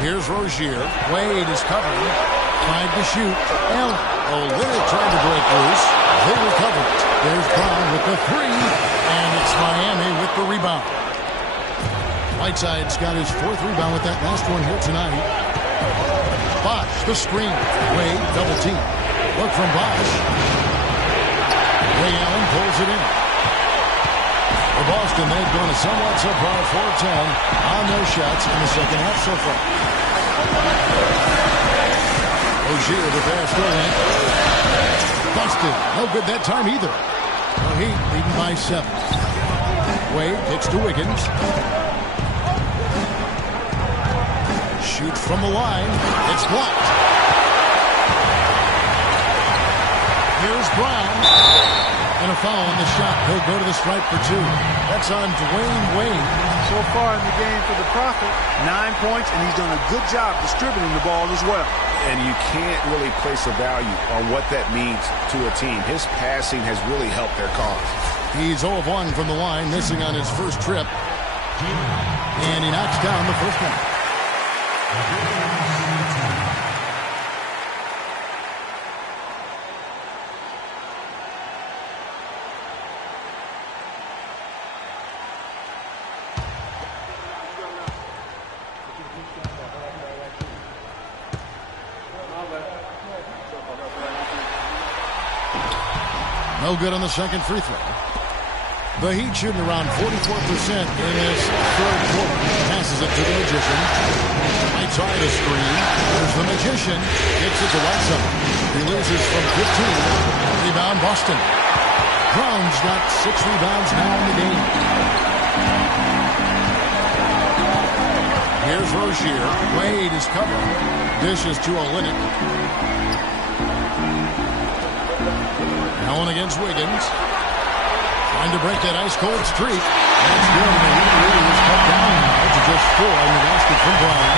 Here's Rozier. Wade is covering. Tried to shoot. Allen. Olenek tried to break loose. They recover it. There's Brown with the 3. And it's Miami with the rebound. Whiteside's got his 4th rebound with that last one here tonight. Bosch, the screen. Wade, double team. Look from Bosch. Ray Allen pulls it in. For Boston, they've gone a somewhat subpar 4-10 on their shots in the second half so far. Rozier, the pass stolen. Busted. No good that time either. The Heat leading by 7. Wade kicks to Wiggins. Shoots from the line. It's blocked. Here's Brown. And a foul on the shot. He'll go to the stripe for 2. That's on Dwayne Wade. So far in the game for the Prophet, 9 points, and he's done a good job distributing the ball as well. And you can't really place a value on what that means to a team. His passing has really helped their cause. He's 0 of 1 from the line, missing on his first trip. And he knocks down the first one. No good on the second free throw. The Heat shooting around 44% in this third quarter. Passes it to the Magician. Right side a screen. There's the Magician. Kicks it to Whiteside. He loses from 15. Rebound Boston. Brown's got 6 rebounds now in the game. Here's Rozier. Wade is covering. Dishes to Olenek. Allen against Wiggins. Trying to break that ice-cold streak. That's good. And the lead really was cut down now to just 4 in the basket from Brown.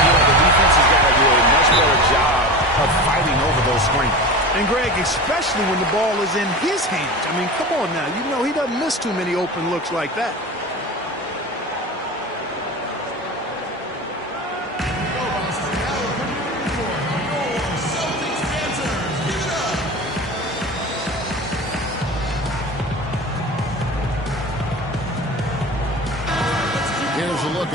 Yeah, the defense has got to do a much better job of fighting over those screens. And, Greg, especially when the ball is in his hands. I mean, come on now. You know he doesn't miss too many open looks like that.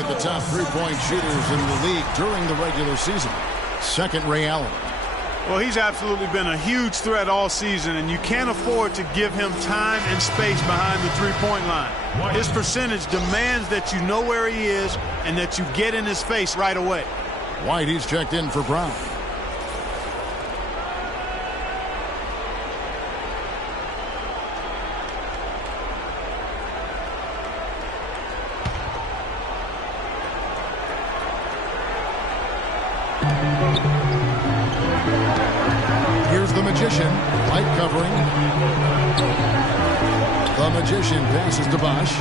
of the top three-point shooters in the league during the regular season. Second, Ray Allen. Well, he's absolutely been a huge threat all season, and you can't afford to give him time and space behind the three-point line. His percentage demands that you know where he is and that you get in his face right away. White, he's checked in for Brown. Here's the Magician. White covering. The Magician passes to Bosch.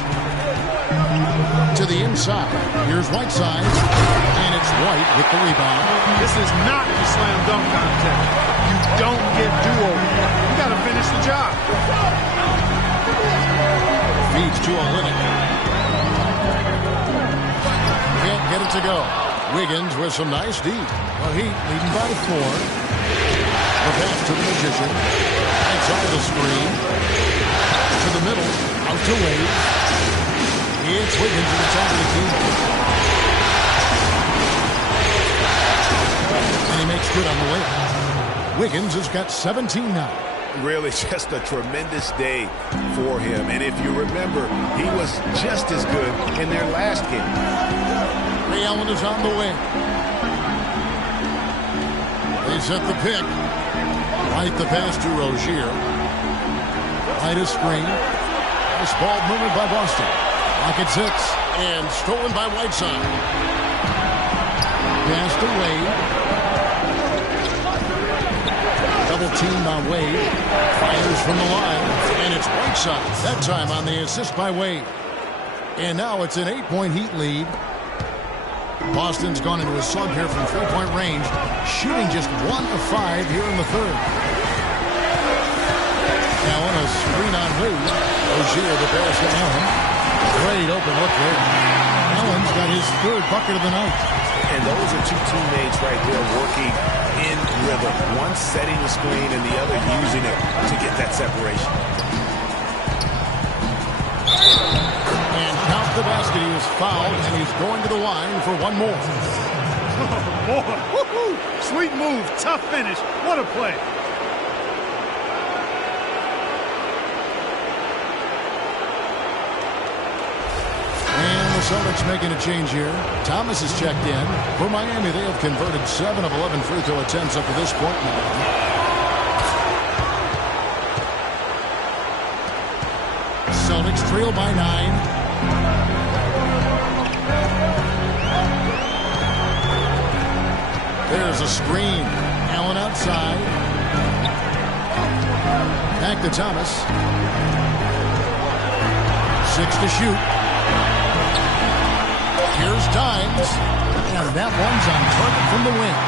To the inside. Here's Whiteside. And it's White with the rebound. This is not the slam dunk contest. You don't get do-over. You got to finish the job. Feeds to Olynyk. Can't get it to go. Wiggins with some nice D. Well, Heat leading by 4. The pass to the Magician. Inside the screen. To the middle. Out to Wade. It's Wiggins at the top of the key. And he makes good on the way. Wiggins has got 17 now. Really just a tremendous day for him. And if you remember, he was just as good in their last game. Ray Allen is on the wing. They set the pick. White the pass to Rozier. White a screen. Nice ball movement by Boston. Rockets hits and stolen by Whiteside. Pass to Wade. Double team on Wade. Fires from the line. And it's Whiteside. That time on the assist by Wade. And now it's an 8-point Heat lead. Boston's gone into a slump here from three-point range, shooting just 1 of 5 here in the third. Now on a screen on Wade. Rozier the pass to Allen. Great open look there. Allen's got his third bucket of the night. And those are two teammates right there working in rhythm. One setting the screen and the other using it to get that separation. And count the basket. He was fouled, and he's going to the line for one more. Oh, boy. Woo-hoo. Sweet move. Tough finish. What a play. And the Celtics making a change here. Thomas is checked in. For Miami, they have converted 7 of 11 free throw attempts up to this point. Celtics trail by 9. There's a screen. Allen outside. Back to Thomas. 6 to shoot. Here's Dimes. And that one's on target from the wing.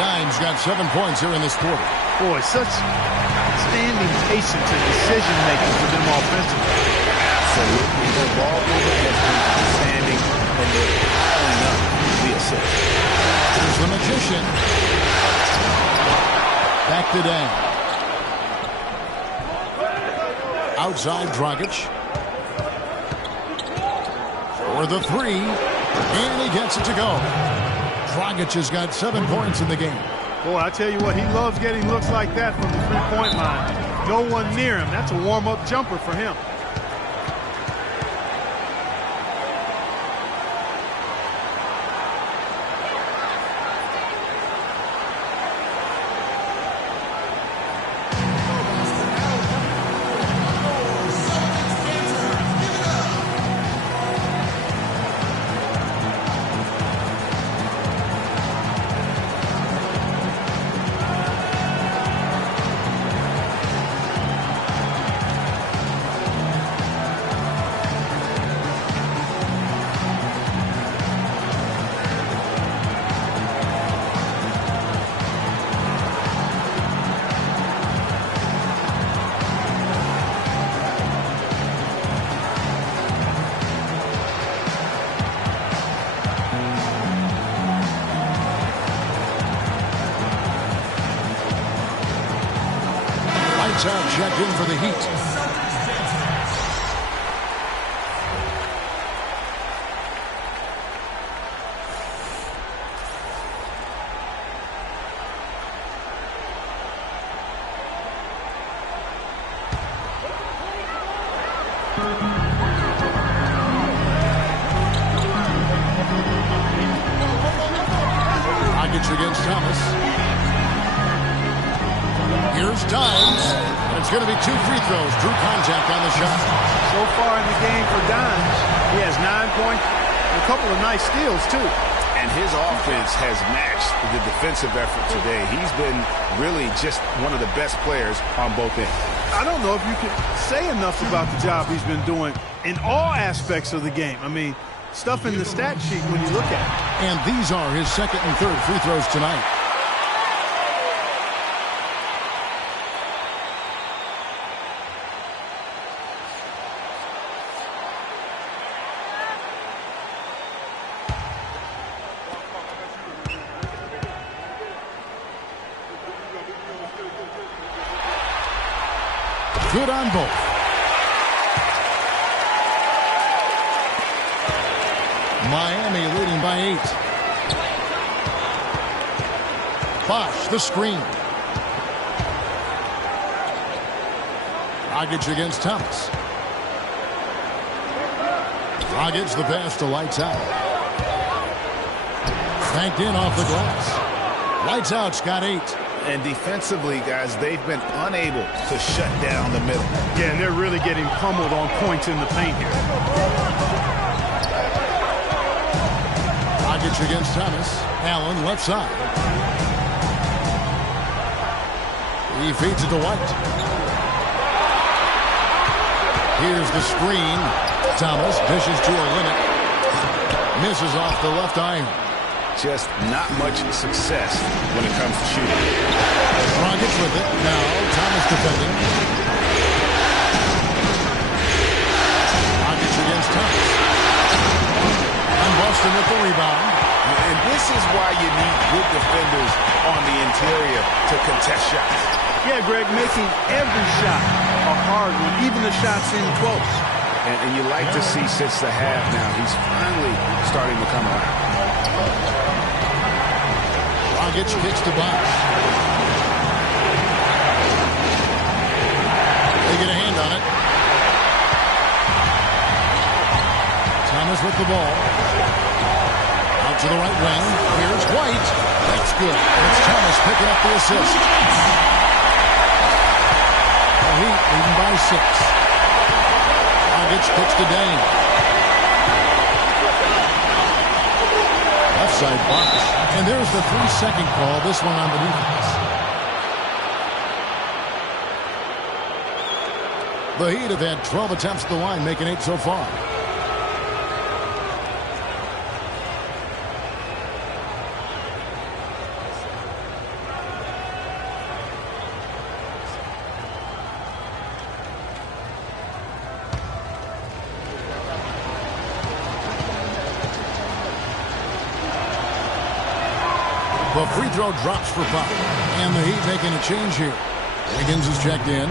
Dimes got 7 points here in this quarter. Boy, such outstanding patience and decision-making for them offensively. Absolutely. Their ball movement has been outstanding, and they're piling up the assist. Here's the Magician. Back to Dan. Outside Dragic. For the 3. And he gets it to go. Dragic has got 7 points in the game. Boy, I tell you what, he loves getting looks like that from the three-point line. No one near him. That's a warm-up jumper for him. Out checked in for the Heat. against Thomas. Here's Dimes. And it's going to be 2 free throws. Drew contact on the shot. So far in the game for Dimes, he has 9 points and a couple of nice steals, too. And his offense has matched the defensive effort today. He's been really just one of the best players on both ends. I don't know if you can say enough about the job he's been doing in all aspects of the game. I mean, stuff in the stat sheet when you look at it. And these are his second and third free throws tonight. Good on both. Miami leading by 8. Bosch, the screen. Dragic against Thomas. Dragic the pass to Lights Out. Banked in off the glass. Lights Out's got 8. And defensively, guys, they've been unable to shut down the middle. Yeah, and they're really getting pummeled on points in the paint here. Dragic against Thomas. Allen left side. He feeds it to White. Here's the screen. Thomas dishes to a limit. Misses off the left iron. Just not much success when it comes to shooting. Dragic with it. Now Thomas defending. Dragic against Thomas. And Boston with the rebound. And this is why you need good defenders on the interior to contest shots. Yeah, Greg, making every shot a hard one, even the shots in close. And you like to see since the half now, he's finally starting to come around. Dragic kicks to Bosch. They get a hand on it. Thomas with the ball. Out to the right wing. Here's White. That's good. It's Thomas picking up the assist. The Heat leading by 6. Dragic kicks to Dane. Left side box. And there's the 3-second call. This one on the defense. The Heat have had 12 attempts at the line, making 8 so far. The free throw drops for Pop. And the Heat making a change here. Wiggins is checked in.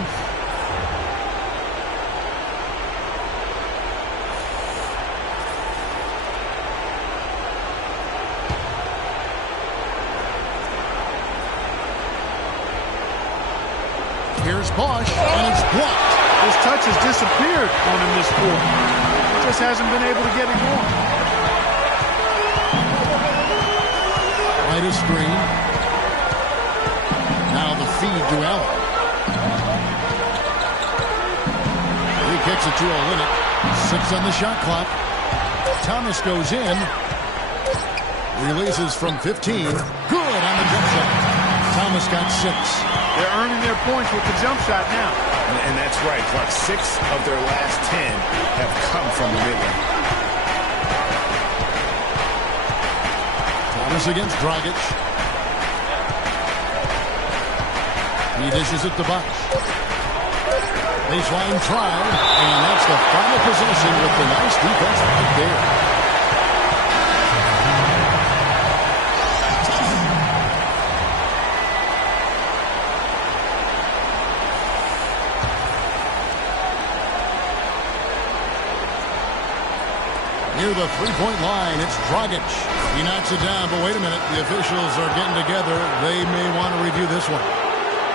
Here's Bosch, and it's blocked. His touch has disappeared on him this quarter. He just hasn't been able to get it going. Right screen. Now the feed to Allen. He kicks it to a limit. 6 on the shot clock. Thomas goes in. Releases from 15. Good on the jump shot. Thomas got 6. They're earning their points with the jump shot now. And that's right, Clark. 6 of their last 10 have come from the mid-range. Thomas against Dragic. He dishes it to Bosch. Baseline try, and that's the final possession with the nice defense right there. Near the three-point line, it's Dragic. He knocks it down, but wait a minute. The officials are getting together. They may want to review this one.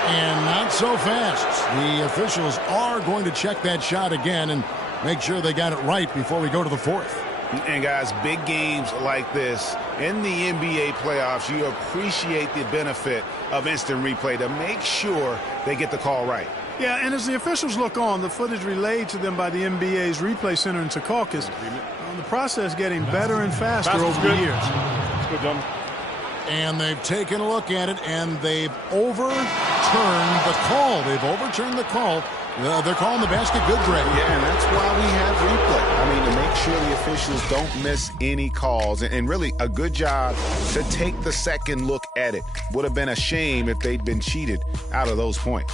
And not so fast. The officials are going to check that shot again and make sure they got it right before we go to the fourth. And guys, big games like this in the NBA playoffs, you appreciate the benefit of instant replay to make sure they get the call right. Yeah, and as the officials look on, the footage relayed to them by the NBA's replay center in Secaucus, the process getting better and faster over the years. That's good, gentlemen. And they've taken a look at it, and they've overturned the call. They've overturned the call. They're calling the basket good, Greg. Yeah, and that's why we have replay. I mean, to make sure the officials don't miss any calls. And really, a good job to take the second look at it. Would have been a shame if they'd been cheated out of those points.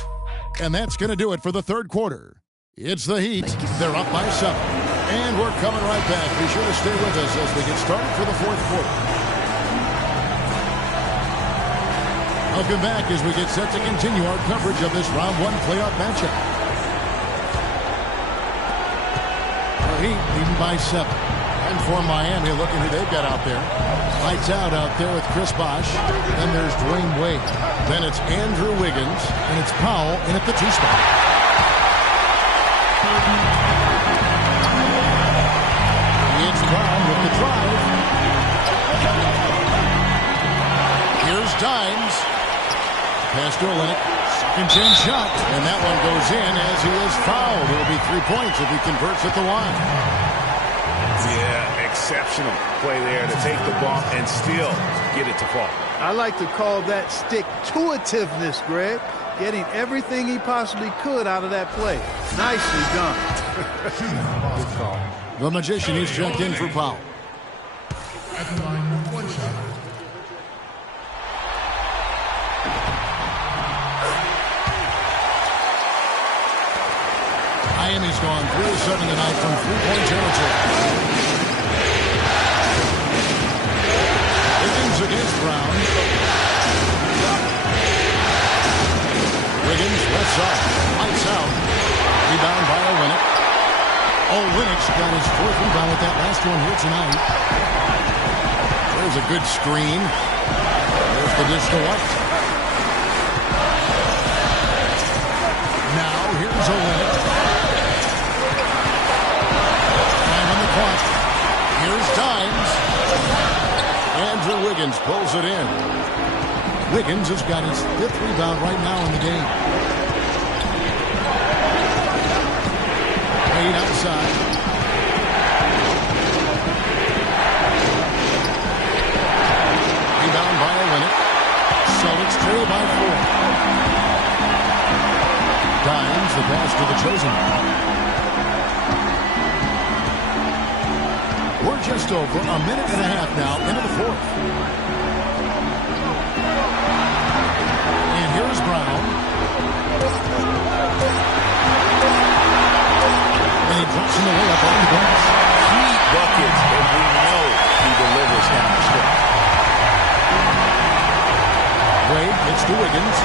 And that's going to do it for the third quarter. It's the Heat. They're up by 7. And we're coming right back. Be sure to stay with us as we get started for the fourth quarter. Welcome back as we get set to continue our coverage of this round 1 playoff matchup. The Heat leading by 7. And for Miami, look at who they've got out there. Lights out there with Chris Bosh. Then there's Dwayne Wade. Then it's Andrew Wiggins. And it's Powell in at the 2 spot. It's Brown with the drive. Here's Dimes. Pass to Olynyk. Second chance shot. And that one goes in as he is fouled. It'll be 3 points if he converts at the line. Yeah, exceptional play there to take the bump and still get it to fall. I like to call that stick-to-itiveness, Greg. Getting everything he possibly could out of that play. Nicely done. Good call. The Magician is checked in for Powell. At the line, 1 shot. Miami's gone 3 of 7 tonight from 3-point territory. Wiggins against Brown. Wiggins left side. Lights out. Rebound by Olynyk. Olynyk's got his 4th rebound with that last one here tonight. There's a good screen. There's the dish to White. Now here's Olynyk. Here's Dimes. Andrew Wiggins pulls it in. Wiggins has got his 5th rebound right now in the game. Wade outside. Rebound by Olynyk. Celtics trail by 4. Dimes, the pass to the chosen one. We're just over a minute and a half now into the 4th. And here's Brown. And he drops him away up on the glass. Key buckets, and we know he delivers down the stretch. Wade gets to Wiggins.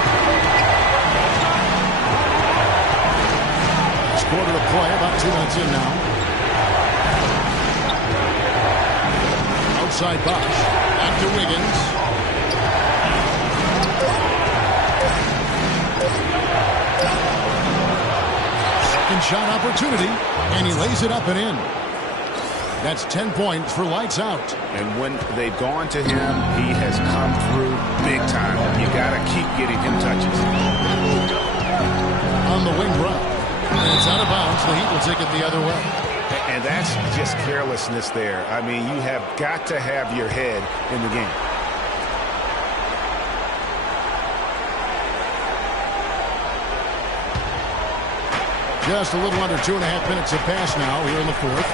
Last quarter to play, about 2 minutes in now. Outside Bosh. Back to Wiggins. Second shot opportunity. And he lays it up and in. That's 10 points for Lights Out. And when they've gone to him, he has come through big time. You got to keep getting him touches. On the wing run. And it's out of bounds. The Heat will take it the other way. And that's just carelessness there. I mean, you have got to have your head in the game. Just a little under 2.5 minutes have passed now here in the 4th.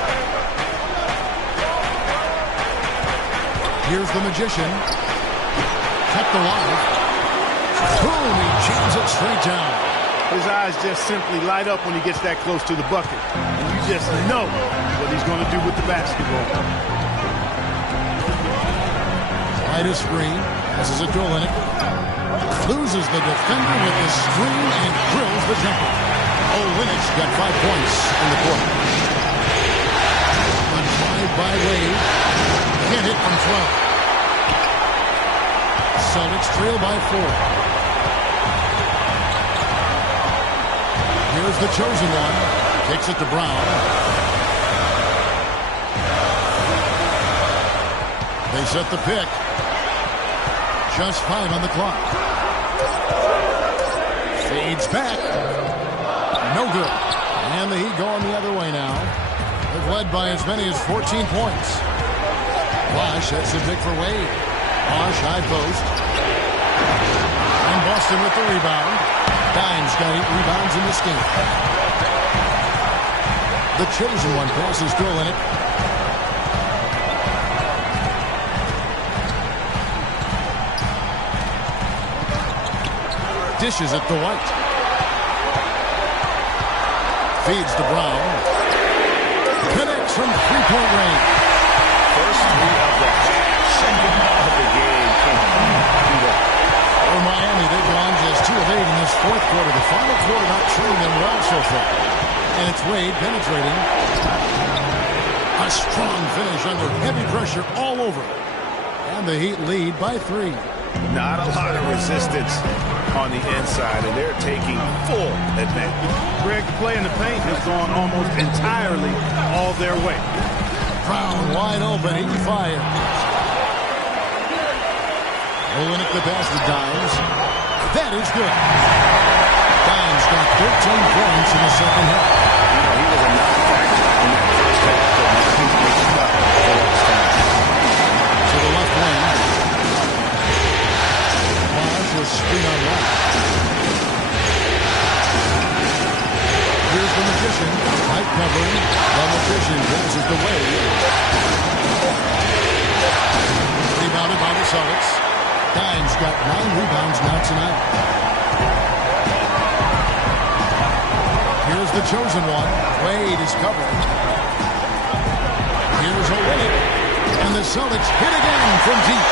Here's the Magician. Kept alive. Boom, he jams it straight down. His eyes just simply light up when he gets that close to the bucket. And you just know what he's going to do with the basketball. Right a screen. Passes it to Olynyk. Loses the defender with the screen and drills the jumper. Olynyk's got 5 points in the quarter. A drive by Wade. Can't hit from 12. Celtics trail by 4. Here's the chosen one. Takes it to Brown. They set the pick. Just 5 on the clock. Fades back. No good. And the Heat going the other way now. They've led by as many as 14 points. Bosh sets the pick for Wade. Bosh high post. And Boston with the rebound. Dimes got 8 rebounds in this game. The chosen one pass is still in it. Dishes it to White. Feeds to Brown. Connects from three-point range. First 3 of the half, second of the game. For Miami, they've gone just 2 of 8 in this fourth quarter. The final quarter not treating them well so far. And it's Wade penetrating. A strong finish under heavy pressure all over. And the Heat lead by 3. Not a lot of resistance on the inside, and they're taking full advantage. Greg, the play in the paint has gone almost entirely all their way. Brown wide open, he fires. Olenek the pass to Dimes. That is good. Dimes got 13 points in the second half. You know, he was a non-factor in that first half, but now he's making up for lost time. To the left wing. Bosh will screen on right. Here's the Magician. Tight covering. The Magician passes the way. Rebounded by the Celtics. Dimes got 9 rebounds now tonight. Here's the chosen one. Wade is covered. Here's Olenek. And the Celtics hit again from deep.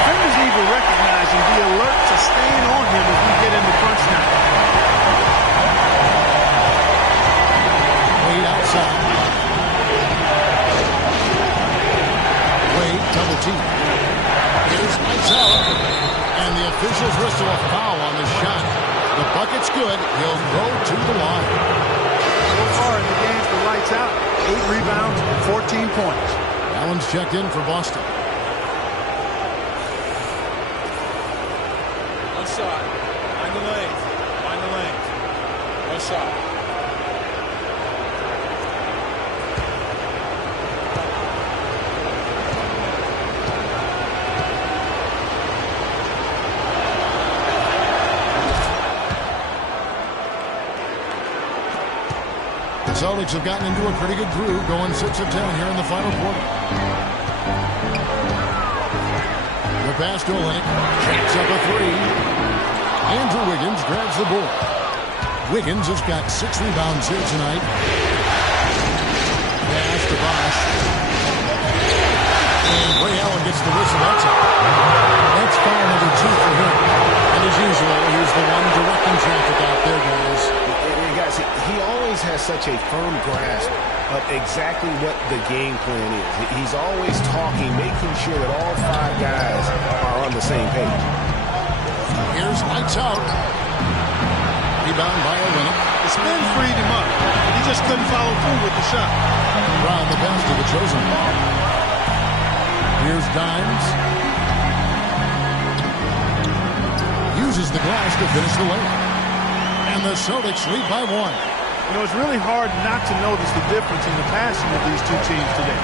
Defenders need to recognize and be alert to staying on him as we get into crunch time. Wade outside. Wade double team. Here's lights out. And the officials whistle a foul on the shot. The bucket's good. He'll go to the line. So far in the game for lights out, 8 rebounds, 14 points. Allen's checked in for Boston. One side. Find the lane. Find the lane. One side. The Celtics have gotten into a pretty good groove, going 6 of 10 here in the final quarter. The pass to Olenek, jacks up a 3. Andrew Wiggins grabs the board. Wiggins has got 6 rebounds here tonight. Pass to Bosh. And Ray Allen gets the whistle. That's foul number 2 for him. And as usual, he's the one directing traffic out there, guys. Guys, he always has such a firm grasp of exactly what the game plan is. He's always talking, making sure that all 5 guys are on the same page. Here's lights out. Rebound by Olenek. The spin freed him up. He just couldn't follow through with the shot. Brown the pass to the chosen one. Here's Dimes. Uses the glass to finish the layup. And the Celtics lead by 1. You know, it's really hard not to notice the difference in the passing of these 2 teams today.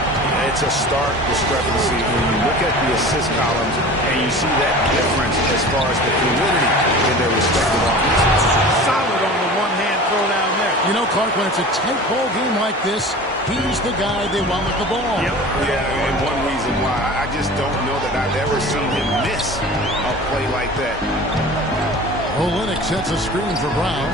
It's a stark discrepancy when you look at the assist columns and you see that difference as far as the fluidity in their respective offenses. Solid on the one-hand throw down there. You know, Clark, when it's a tight ball game like this, he's the guy they want with the ball. Yep. Yeah, and one reason why I just don't know that I've ever seen him miss a play like that. Olenek sets a screen for Brown.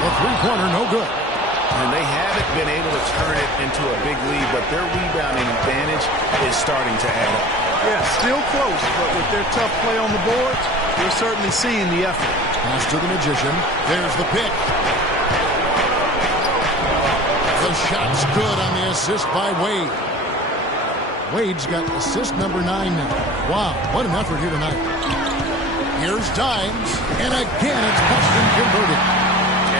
A 3-pointer, no good. And they haven't been able to turn it into a big lead, but their rebounding advantage is starting to add up. Yeah, still close, but with their tough play on the boards, we're certainly seeing the effort. Pass to the Magician. There's the pick. The shot's good on the assist by Wade. Wade's got assist number 9 now. Wow, what an effort here tonight. Here's Dimes, and again it's Boston converted.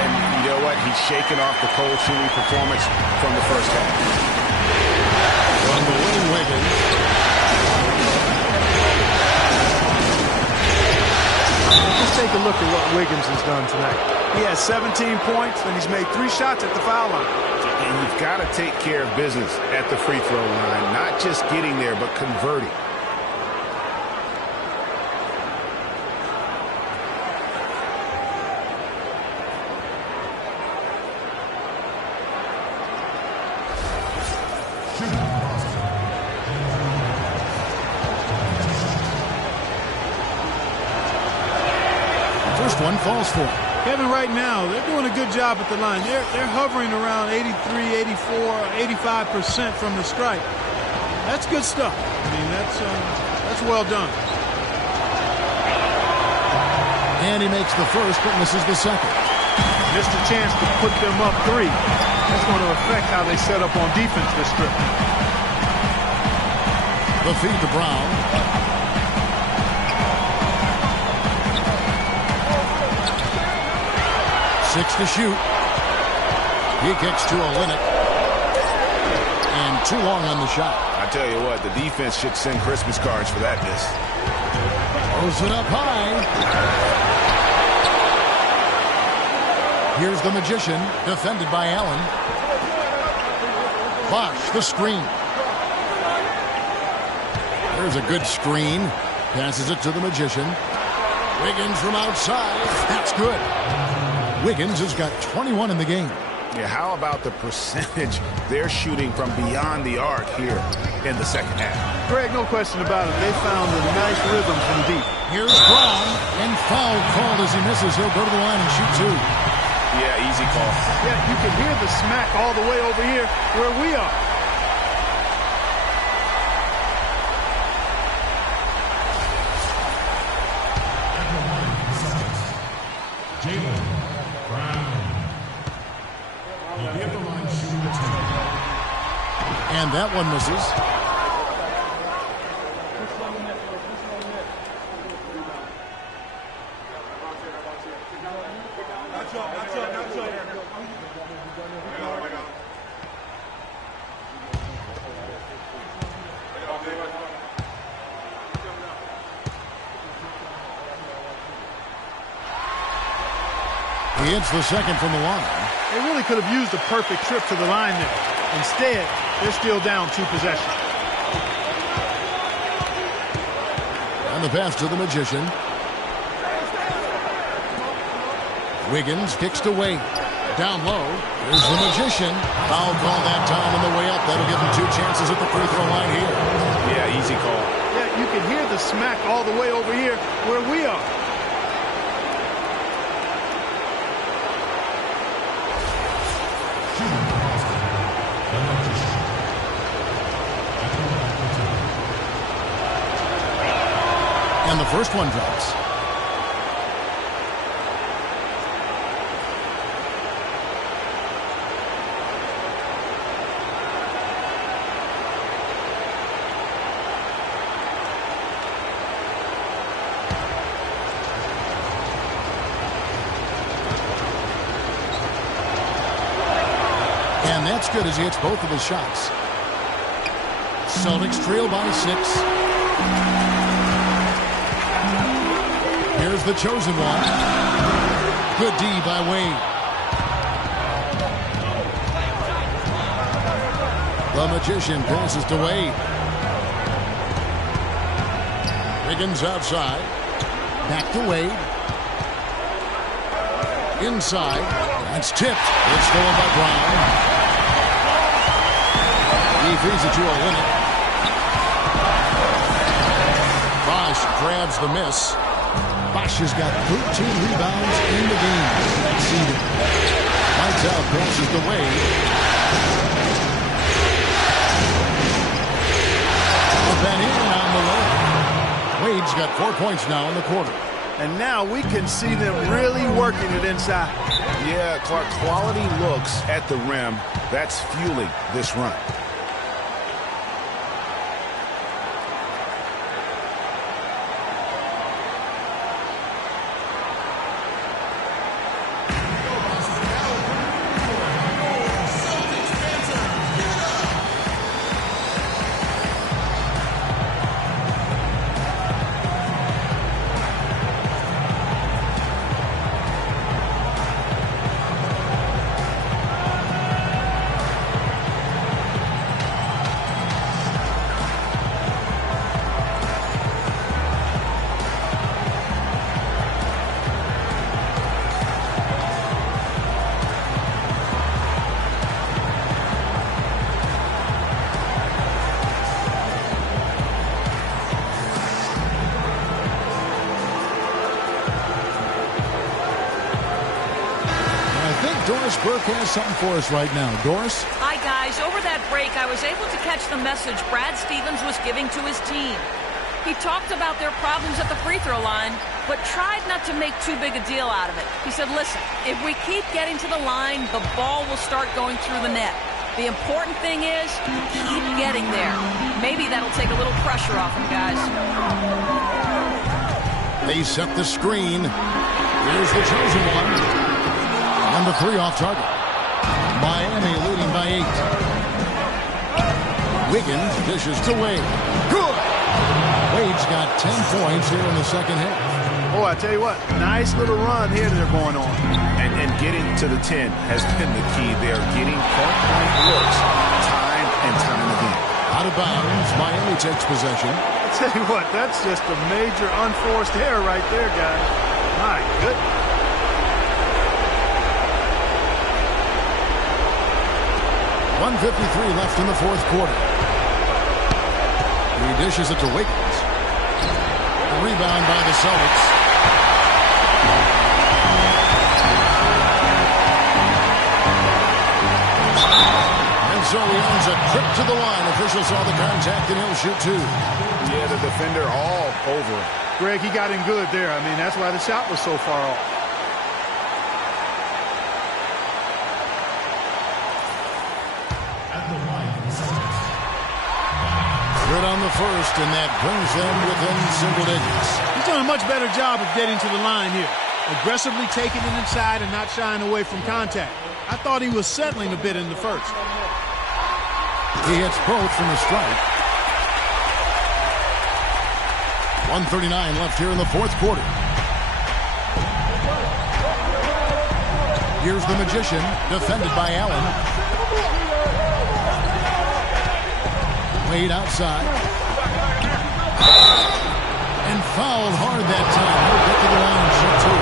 And you know what? He's shaken off the cold shooting performance from the first half. From the winning Wiggins. Just take a look at what Wiggins has done tonight. He has 17 points, and he's made 3 shots at the foul line. And you've got to take care of business at the free throw line, not just getting there, but converting. First one falls for him. Kevin, right now, they're doing a good job at the line. They're hovering around 83, 84, 85% from the stripe. That's good stuff. I mean, that's well done. And he makes the first, but misses the second. Missed a chance to put them up 3. That's going to affect how they set up on defense this trip. The feed to Brown. Six to shoot. He kicks to a limit. And too long on the shot. I tell you what, the defense should send Christmas cards for that miss. Throws it up high. Here's the Magician, defended by Allen. Bosch, the screen. There's a good screen. Passes it to the Magician. Wiggins from outside. That's good. Wiggins has got 21 in the game. Yeah, how about the percentage they're shooting from beyond the arc here in the second half? Greg, no question about it. They found a nice rhythm from deep. Here's Brown, and foul called as he misses. He'll go to the line and shoot 2. Yeah, easy call. Yeah, you can hear the smack all the way over here where we are. And that one misses. He hits the second from the line. They really could have used a perfect trip to the line there. Instead, they're still down 2 possessions. And the pass to the Magician. Wiggins kicks to Wade. Down low. Here's the Magician. Foul call that time on the way up. That'll give him 2 chances at the free throw line here. Yeah, easy call. Yeah, you can hear the smack all the way over here where we are. And the first one drops. And that's good as he hits both of his shots. Celtics trail by 6. Here's the chosen one. Good D by Wade. The Magician passes to Wade. Wiggins outside. Back to Wade. Inside. It's tipped. It's stolen by Brown. He feeds it to a limit. Bosch grabs the miss. Bosch has got 13 rebounds in the game. That's even. Lights out, passes the Wade. Put that in on the low. Wade's got 4 points now in the quarter. And now we can see them really working it inside. Yeah, Clark, quality looks at the rim. That's fueling this run. Doris Burke has something for us right now. Doris? Hi, guys. Over that break, I was able to catch the message Brad Stevens was giving to his team. He talked about their problems at the free throw line, but tried not to make too big a deal out of it. He said, listen, if we keep getting to the line, the ball will start going through the net. The important thing is keep getting there. Maybe that'll take a little pressure off him, guys. They set the screen. Here's the chosen one. And the 3 off target. Miami leading by 8. Wiggins dishes to Wade. Good! Wade's got 10 points here in the second half. Oh, I tell you what, nice little run here they're going on. And getting to the 10 has been the key. They're getting point-blank looks time and time again. Out of bounds, Miami takes possession. I tell you what, that's just a major unforced error right there, guys. My goodness. .153 left in the fourth quarter. He dishes it to Wiggins. A rebound by the Celtics. And so he ends a trip to the line. Officials saw the contact and he'll shoot 2. Yeah, the defender all over him. Greg, he got in good there. I mean, that's why the shot was so far off. Good on the first, and that brings them within single digits. He's done a much better job of getting to the line here. Aggressively taking it inside and not shying away from contact. I thought he was settling a bit in the first. He hits both from the strike. 1:39 left here in the fourth quarter. Here's the Magician, defended by Allen. Wade outside. And fouled hard that time. He'll get to the line and shoot 2.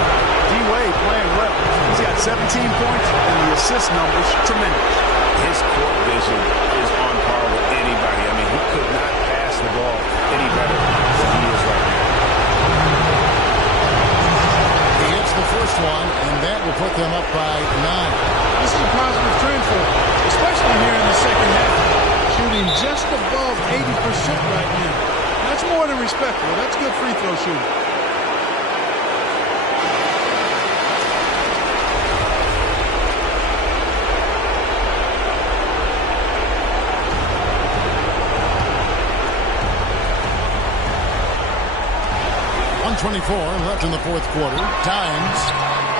D-Wade playing well. He's got 17 points, and the assist numbers tremendous. His court vision is on par with anybody. I mean, he could not pass the ball any better than he is right now. He hits the first one, and that will put them up by 9. This is a positive trend for him, especially here in the second half. Shooting just above 80% right now. That's more than respectable. That's good free throw shooting. .124 left in the fourth quarter. Times.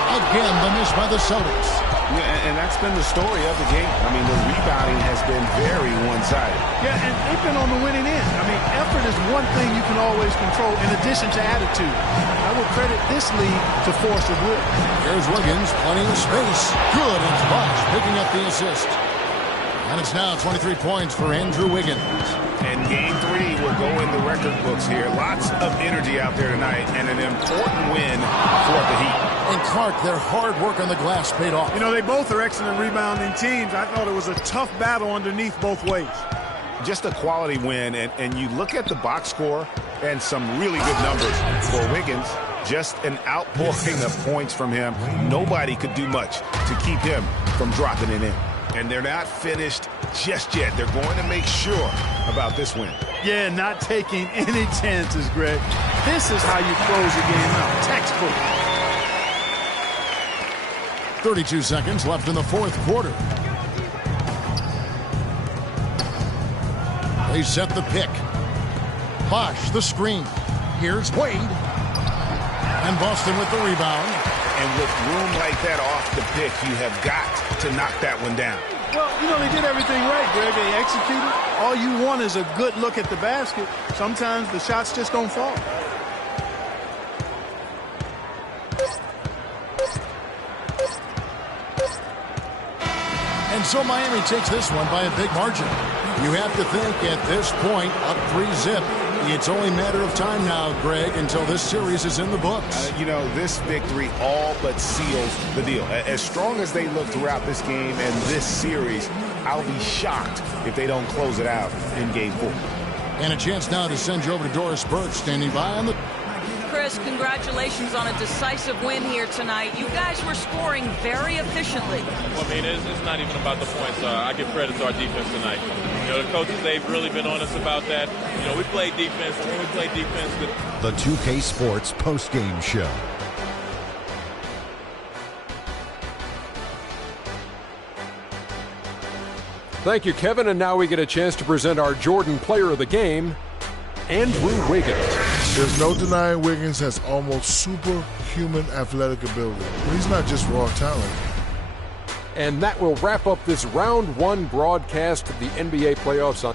Again, the miss by the Celtics. Yeah, and that's been the story of the game. I mean, the rebounding has been very one-sided. Yeah, and they've been on the winning end. I mean, effort is one thing you can always control in addition to attitude. I would credit this lead to force of will. Here's Wiggins, plenty of space. Good, it's Bosh picking up the assist. And it's now 23 points for Andrew Wiggins. And Game 3 will go in the record books here. Lots of energy out there tonight, and an important win for the Heat. And Clark, their hard work on the glass paid off. You know, they both are excellent rebounding teams. I thought it was a tough battle underneath both ways. Just a quality win, and you look at the box score and some really good numbers for Wiggins. Just an outpouring of points from him. Nobody could do much to keep him from dropping it in. And they're not finished just yet. They're going to make sure about this win. Yeah, not taking any chances, Greg. This is how you close a game out. Textbook. 32 seconds left in the fourth quarter. They set the pick. Bosh, the screen. Here's Wade. And Boston with the rebound. And with room like that off the pick, you have got to knock that one down. Well, you know, they did everything right, Greg. They executed. All you want is a good look at the basket. Sometimes the shots just don't fall. And so Miami takes this one by a big margin. You have to think at this point, up 3-zip. It's only a matter of time now, Greg, until this series is in the books. You know, this victory all but seals the deal. As strong as they look throughout this game and this series, I'll be shocked if they don't close it out in Game 4. And a chance now to send you over to Doris Burke, standing by on the... Chris, congratulations on a decisive win here tonight. You guys were scoring very efficiently. Well, I mean, it's not even about the points. I give credit to our defense tonight. You know, the coaches, they've really been honest about that. You know, we play defense, and when we play defense... The 2K Sports postgame show. Thank you, Kevin. And now we get a chance to present our Jordan Player of the Game, Andrew Wiggins. There's no denying Wiggins has almost superhuman athletic ability. But he's not just raw talent. And that will wrap up this round one broadcast of the NBA playoffs on